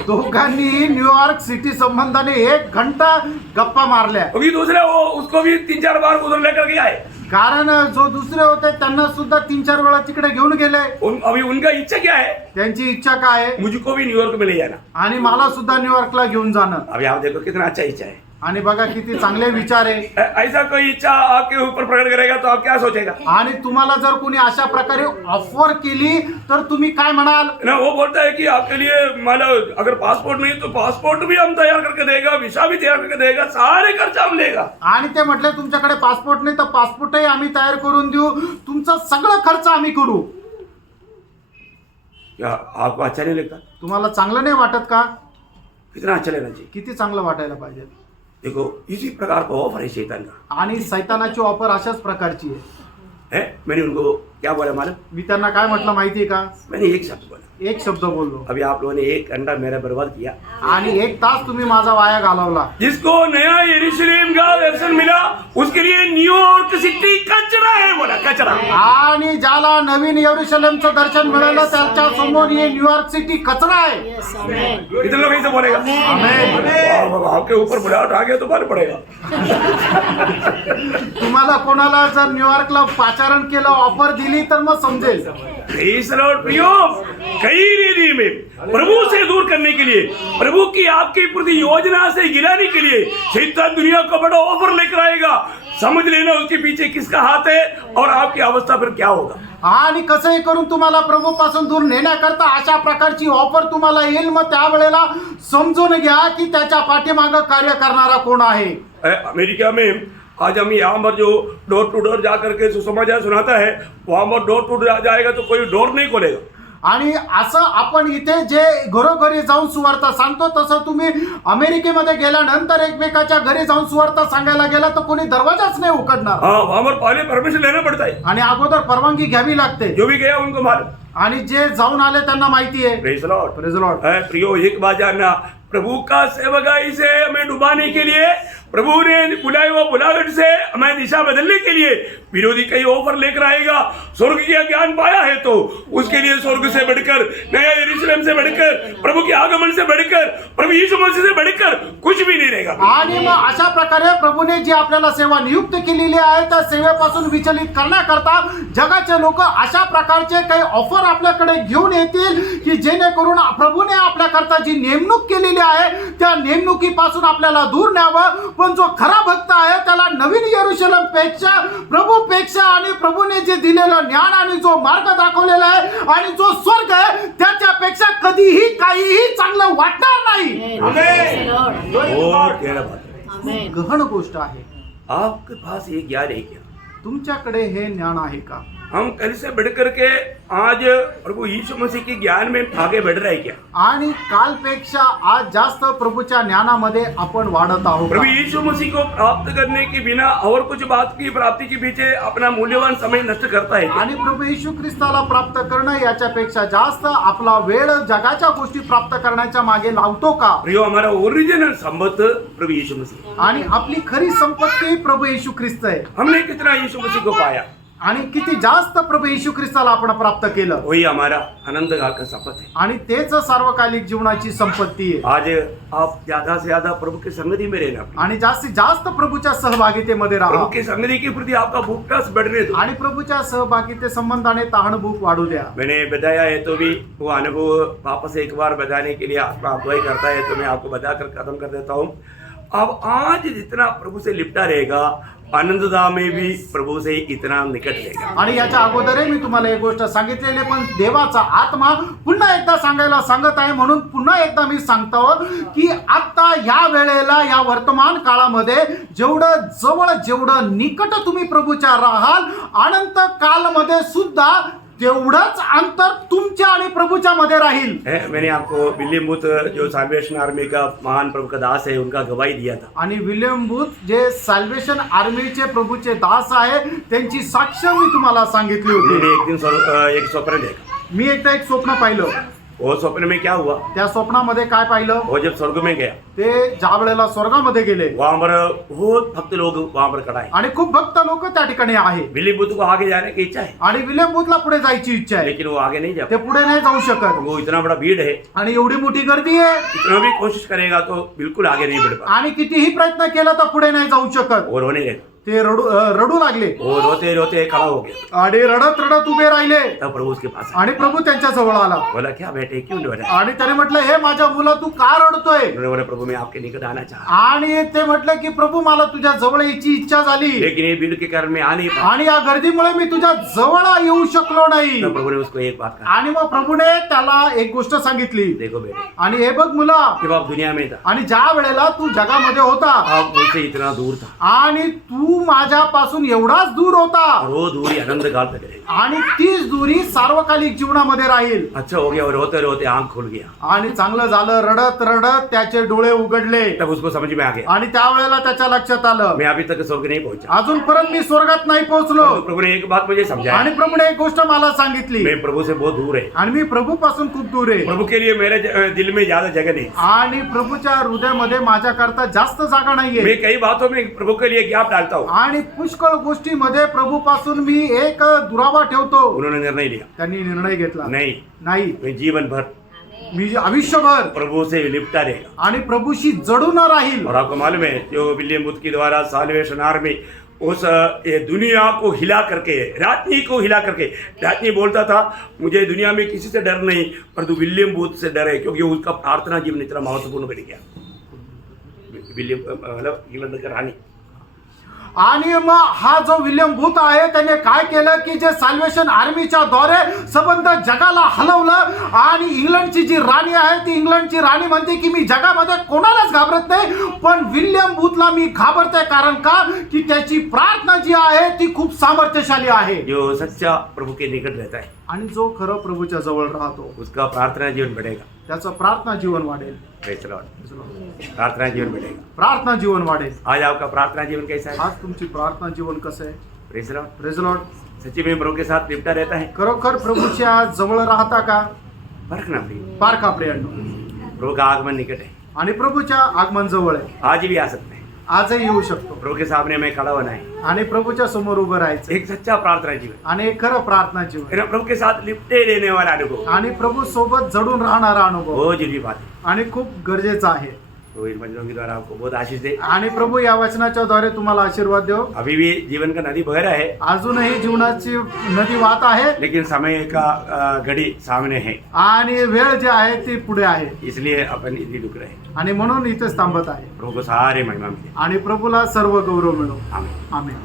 दोघांनी न्यूयॉर्क सिटी संबंधाने 1 घंटा गप्पा मारल्या। अभी दूसरा वो उसको भी 3-4 बार उधर लेकर के आए, कारण जो दुसरे होते त्यांना सुद्धा 3-4 वेळा तिकडे घेऊन गेले। अभी उनका इच्छा क्या है, त्यांची इच्छा काय आहे? मुझको भी न्यूयॉर्क में ले जाना। आणि मला सुद्धा न्यूयॉर्कला घेऊन जाणं। अभी आप देखो कितना अच्छा इच्छा है, आणि बघा किती चांगले विचार आहे। ऐसा कोई इच्छा आपके ऊपर प्रकट करेगा तो आप क्या सोचेगा? आणि तुम्हाला जर कोणी अशा प्रकारे ऑफर केली तर तुम्ही काय म्हणाल? ना, वो बोलता है कि आपके लिए मानो अगर पासपोर्ट नहीं तो पासपोर्ट भी हम तैयार करके देगा, वीसा भी तैयार करके देगा, सारे खर्च हम लेगा। आणि ते म्हटले तुमच्याकडे पासपोर्ट नाही तर पासपोर्टही आम्ही तयार करून देऊ, तुमचा सगळं खर्च आम्ही करू। क्या आपको अच्छा नहीं लगता? तुम्हाला चांगलं नाही वाटत का? कितना अच्छा लेना चाहिए। किती चांगलं वाटायला पाहिजे। देखो, इसी प्रकार का ऑफर है शैतान का, आणि सैतानाची ऑफर अशाच प्रकारची आहे। है। मैंने उनको क्या बोला मालूम? मी त्यांना काय म्हटलं माहितीये का? मैंने एक शब्द बोला, एक शब्द बोललो अभी आप लोगों ने 1 घंटा मेरा बर्बाद किया। आणि 1 तास तुम्ही माझा वाया घालवला। जिसको नया यरूशलेम का दर्शन मिला उसके लिए न्यूयॉर्क सिटी कचरा है, बोला कचरा। आणि ज्याला नवीन यरूशलेमचं दर्शन मिळालं त्याच्या समोर ये न्यूयॉर्क सिटी कचरा आहे। यस आमेन कितने लोग ऐसे बोलेगा? आमेन। वाह, वाह, आपके ऊपर बुलाहट आ गया तो मालूम पड़ेगा। तुम्हाला कोणाला जर न्यूयॉर्कला पाचारण केलं, ऑफर दिली तर मग समजेल। प्रेज़ द लॉर्ड प्रियो, कई रीति में प्रभु से दूर करने के लिए, प्रभु की आपकी प्रति योजना से गिराने के लिए शैतान दुनिया का बड़ा ऑफर लेकर आएगा। समझ लेना उसके पीछे किसका हाथ है और आपकी अवस्था फिर क्या होगा। आणि कसंही करून तुम्हाला प्रभूपासून दूर नेण्याकरता अशा प्रकारची ऑफर तुम्हाला येईल, मग त्यावेळेला समजून घ्या की त्याच्या पाठीमागं कार्य करणारा कोण आहे। अमेरिका में आज हम यहाँ पर जो डोर टू डोर जा करके सुसमाचार सुनाता है, वहाँ पर डोर टू डोर जाएगा तो कोई डोर नहीं खोलेगा। आणि असं आपण इथे जे घरोघरी जाऊन सुवार्ता सांगतो, तसं तुम्ही अमेरिकेमध्ये गेल्यानंतर एकमेकाच्या घरी जाऊन सुवार्ता सांगायला गेला तर कोणी दरवाजाच नाही उघडणार। हाँ, वहाँ पर पहले परमिशन लेना पड़ता है। आणि अगोदर परवानगी घ्यावी लागते। जो भी गया उनको मालूम। आणि जे जाऊन आले त्यांना माहिती आहे। Praise the Lord. Praise the Lord. प्रियो, एक बात जानना, प्रभु का सेवकाई से हमें डुबाने के लिए, प्रभु ने बुलाए हुआ बुलाहट से हमें दिशा बदलने के लिए विरोधी कई ऑफर लेकर आएगा। स्वर्ग का ज्ञान पाया है तो उसके लिए स्वर्ग से बढ़कर, नया यरूशलेम से बढ़कर, प्रभु के आगमन से बढ़कर, प्रभु यीशु मसीह से बढ़कर कुछ भी नहीं रहेगा। आणि मग अशा प्रकारे प्रभूने जी आपल्याला सेवा नियुक्त केलेली आहे त्या सेवेपासून विचलित करण्याकरता जगाचे लोक अशा प्रकारचे काही ऑफर आपल्याकडे घेऊन येतील की जेणेकरून प्रभूने आपल्याकरता जी नेमणूक केलेली आहे त्या नेमणुकीपासून आपल्याला दूर न्यावं। पण जो खरा भक्त आहे त्याला नवीन यरूशलेम पेक्षा, प्रभूपेक्षा आणि प्रभूने जे दिलेलं ज्ञान आणि जो मार्ग दाखवलेला आहे आणि जो स्वर्ग आहे त्याच्यापेक्षा कधीही काहीही चांगलं वाटणार नाही। आमेन लॉर्ड और गहरा बात है। आमेन गहन गोष्ट आहे। आपके पास ये ज्ञान है क्या? तुमच्याकडे हे ज्ञान आहे का? हम कल से बढ़ करके आज प्रभु यीशु मसीह के ज्ञान में आगे बढ़ रहे हैं क्या? आणि कालपेक्षा आज जास्त प्रभूच्या ज्ञानामध्ये आपण वाढत आहोत प्रभु का? यीशु मसीह को प्राप्त करने के बिना और कुछ बात की प्राप्ति के पीछे अपना मूल्यवान समय नष्ट करता है क्या? आणि प्रभू येशू ख्रिस्ताला प्राप्त करणं याच्यापेक्षा जास्त आपला वेळ जगाच्या गोष्टी प्राप्त करण्याच्या मागे लावतो का? प्रियो, हमारा ओरिजिनल संबंध प्रभु यीशु मसीह। आणि आपली खरी संपत्ती प्रभू येशू ख्रिस्त आहे। हमने कितना यीशु मसीह को पाया, आणि किती जास्त प्रभू येशू ख्रिस्ताला आपण प्राप्त केलं, वही हमारा अनंत काल का शपथ है। आणि तेच सार्वकालिक जीवनाची संपत्ती आहे। आज आप ज्यादा से ज्यादा प्रभु की संगति में रहना, आणि जास्तीत जास्त प्रभूच्या सहभागितेमध्ये प्रभु राहा की संगति के प्रति आपका भूख प्यास बढ़ने दो। आणि प्रभूच्या सहभागिते संबंधाने तहानभूक वाढू द्या। मैंने बताया है तो भी वो अनुभव वापस एक बार बताने के लिए आत्मा अगुवाई करता है, तो मैं आपको बताकर खत्म कर देता हूँ। अब आज जितना प्रभु से लिपटा रहेगा, आनंददा में भी प्रभु से इतना निकट रहेगा। आणि याच्या अगोदरही मी तुम्हाला एक गोष्ट सांगितलेली, पण देवाचा आत्मा पुन्हा एकदा सांगायला सांगत आहे, म्हणून पुन्हा एकदा मी सांगतो की आता या वेळेला, या वर्तमान काळामध्ये जेवढं जवळ, जेवढं निकट तुम्ही प्रभूच्या राहाल, अनंत कालमध्ये सुद्धा तेवढंच अंतर तुमच्या आणि प्रभूच्या मध्ये राहील। मैंने आपको विलियम बूथ, जो साल्वेशन आर्मी का महान प्रभु का दास है, उनका गवाही दिया था। आणि विलियम बूथ जे सॅल्वेशन आर्मीचे प्रभूचे दास आहे, त्यांची साक्ष मी तुम्हाला सांगितली होती। मैंने एक दिन एक स्वप्न देखा। मी एकदा एक स्वप्न पाहिलं। वो स्वप्न में क्या हुआ, त्या स्वप्नामध्ये काय पाहिलं? वो जब स्वर्ग में गया, ते ज्या वेळेला स्वर्गामध्ये गेले वहां पर बहुत भक्त लोग वहां पर खड़ा है। आणि खूप भक्त लोक त्या ठिकाणी आहे, विलियम बूथ को आगे जाने की इच्छा है, आणि विलियम बूथला पुढे जायची इच्छा आहे, लेकिन वो आगे नहीं जा ते पुढे नाही जाऊ शकत। वो इतना बड़ा भीड़ है, आणि एवढी मोठी गर्दी आहे, कितना भी कोशिश करेगा तो बिल्कुल आगे नहीं बढ़ पाएगा। आणि कितीही प्रयत्न केला तर पुढे नाही जाऊ शकत। वो रोने लगा, ते रडू लागले वो रोते रोते खड़ा हो गया। आणि रडत रडत उभे राहिले, तब प्रभु उसके पास आया। आणि प्रभू त्यांच्या जवळ आला बोला, क्या बेटे, क्यों नहीं बोला? आणि त्याने म्हटलं, हे माझ्या मुला तू का रडतोय? उन्होंने बोला, प्रभु मैं आपके निकट आना चाहा, आणि ते म्हटलं की प्रभू मला तुझ्या जवळ यायची इच्छा झाली, लेकिन ये भीड़ के कारण मैं आ नहीं पाया। आणि या गर्दीमुळे मी तुझ्या जवळ येऊ शकलो नाही। तब प्रभु ने उसको एक बात कहा, आणि मग प्रभूने त्याला एक गोष्ट सांगितली, देखो बेटे, आणि हे बघ मुला, जब आप दुनिया में था, आणि ज्या वेळेला तू जगामध्ये होता आप मुझसे इतना दूर था, आणि तू तू माझ्यापासून एवढाच दूर होता और वो दूरी अनंत काल तक रहेगी। आणि तीच दूरी सार्वकालिक जीवनामध्ये राहील. अच्छा हो गया और रोते रोते आंख खुल गया, आणि चांगलं झालं, रडत रडत त्याचे डोळे उघडले तब उसको समझ में आ गया आणि त्यावेळेला त्याच्या लक्षात आलं मैं अभी तक स्वर्ग नहीं पहुंचा। अजूनपर्यंत मी स्वर्गात नाही पोहोचलो. तो प्रभु ने एक बात मुझे समझाया, आणि प्रभूने एक गोष्ट मला सांगितली मैं प्रभु से बहुत दूर है, आणि मी प्रभू पासून खूप दूर आहे प्रभु के लिए मेरे दिल में ज्यादा जगह नहीं। आणि प्रभूच्या हृदयामध्ये माझ्याकरता जास्त जागा नाहीये. मैं कई बातों में प्रभु के लिए गैप डालता हूँ। आणि पुष्कळ गोष्टीमध्ये प्रभू पासून मी एक दुरावा ठेवतो. उन्होंने निर्णय लिया, त्यांनी निर्णय घेतला नहीं मैं जीवन भर मी आयुष्यभर प्रभु से लिपटा रहेगा। आणि प्रभूशी जडून राहील. और आपको मालूम है जो विलियम बुथ के द्वारा साल्वेशन आर्मी उस ये दुनिया को हिला करके, राजनी को हिला करके, राजनी बोलता था मुझे दुनिया में किसी से डर नहीं परंतु विलियम बूथ से डर है, क्योंकि उसका प्रार्थना जीवन इतना महत्वपूर्ण बन गया। विलियम मतलब इंग्लंड का रानी। आणि मग हा जो विलियम बूथ आहे त्याने काय केलं की जे साल्वेशन आर्मीच्या द्वारे संबंध जगाला हलवलं. आणि इंग्लंडची जी राणी आहे ती इंग्लंडची राणी म्हणते की मी जगामध्ये कोणालाच घाबरत नाही पण विलियम बूथला मी घाबरते. कारण का की त्याची प्रार्थना जी आहे ती खूप सामर्थ्यशाली आहे. जो सच्चा प्रभु के निकट रहता है आणि जो खरं प्रभूच्या जवळ राहतो उसका प्रार्थना जीवन बढ़ेगा। त्याचं प्रार्थना जीवन वाढेल. Praise the Lord। प्रार्थना जीवन बढ़ेगा। प्रार्थना जीवन वाढेल. आज आपका प्रार्थना जीवन कैसा है? आज तुमची प्रार्थना जीवन कसं आहे? Praise the Lord। Praise Lord. सच्ची में प्रभु के साथ लिपटा रहता है? खरोखर प्रभूच्या जवळ राहता का? फर्क ना पड़े, पार का प्रियांनो. प्रभु का आगमन निकट है, आणि प्रभूच्या आगमन जवळ आहे. आज भी आ सकते हैं। आजही येऊ शकतो. प्रभु के सामने में खड़ा होना है, आणि प्रभूच्या समोर उभं राहायचं एक सच्चा प्रार्थना जीवन, आणि एक खरं प्रार्थना जीवन फिर प्रभु के साथ लिपटे रहने वाला अनुभव, आणि प्रभू सोबत जडून राहणारा अनुभव वो जरूरी बात है। आणि खूप गरजेचा आहे. तो इन वचनों के द्वारा आपको बहुत आशीष दे। आणि प्रभू या वचनाच्या द्वारे तुम्हाला आशीर्वाद देव. अभी भी जीवन का नदी बह रहा है, अजूनही जीवनाची नदी वाहत आहे लेकिन समय का घड़ी सामने है, आणि वेळ जी आहे ती पुढे आहे इसलिए अपन इतनी रुक रहे हैं। आणि म्हणून इथेच थांबत आहे. प्रभु को सारे महिमा मिले। आणि प्रभूला सर्व गौरव मिळो. आमीन। आमेन.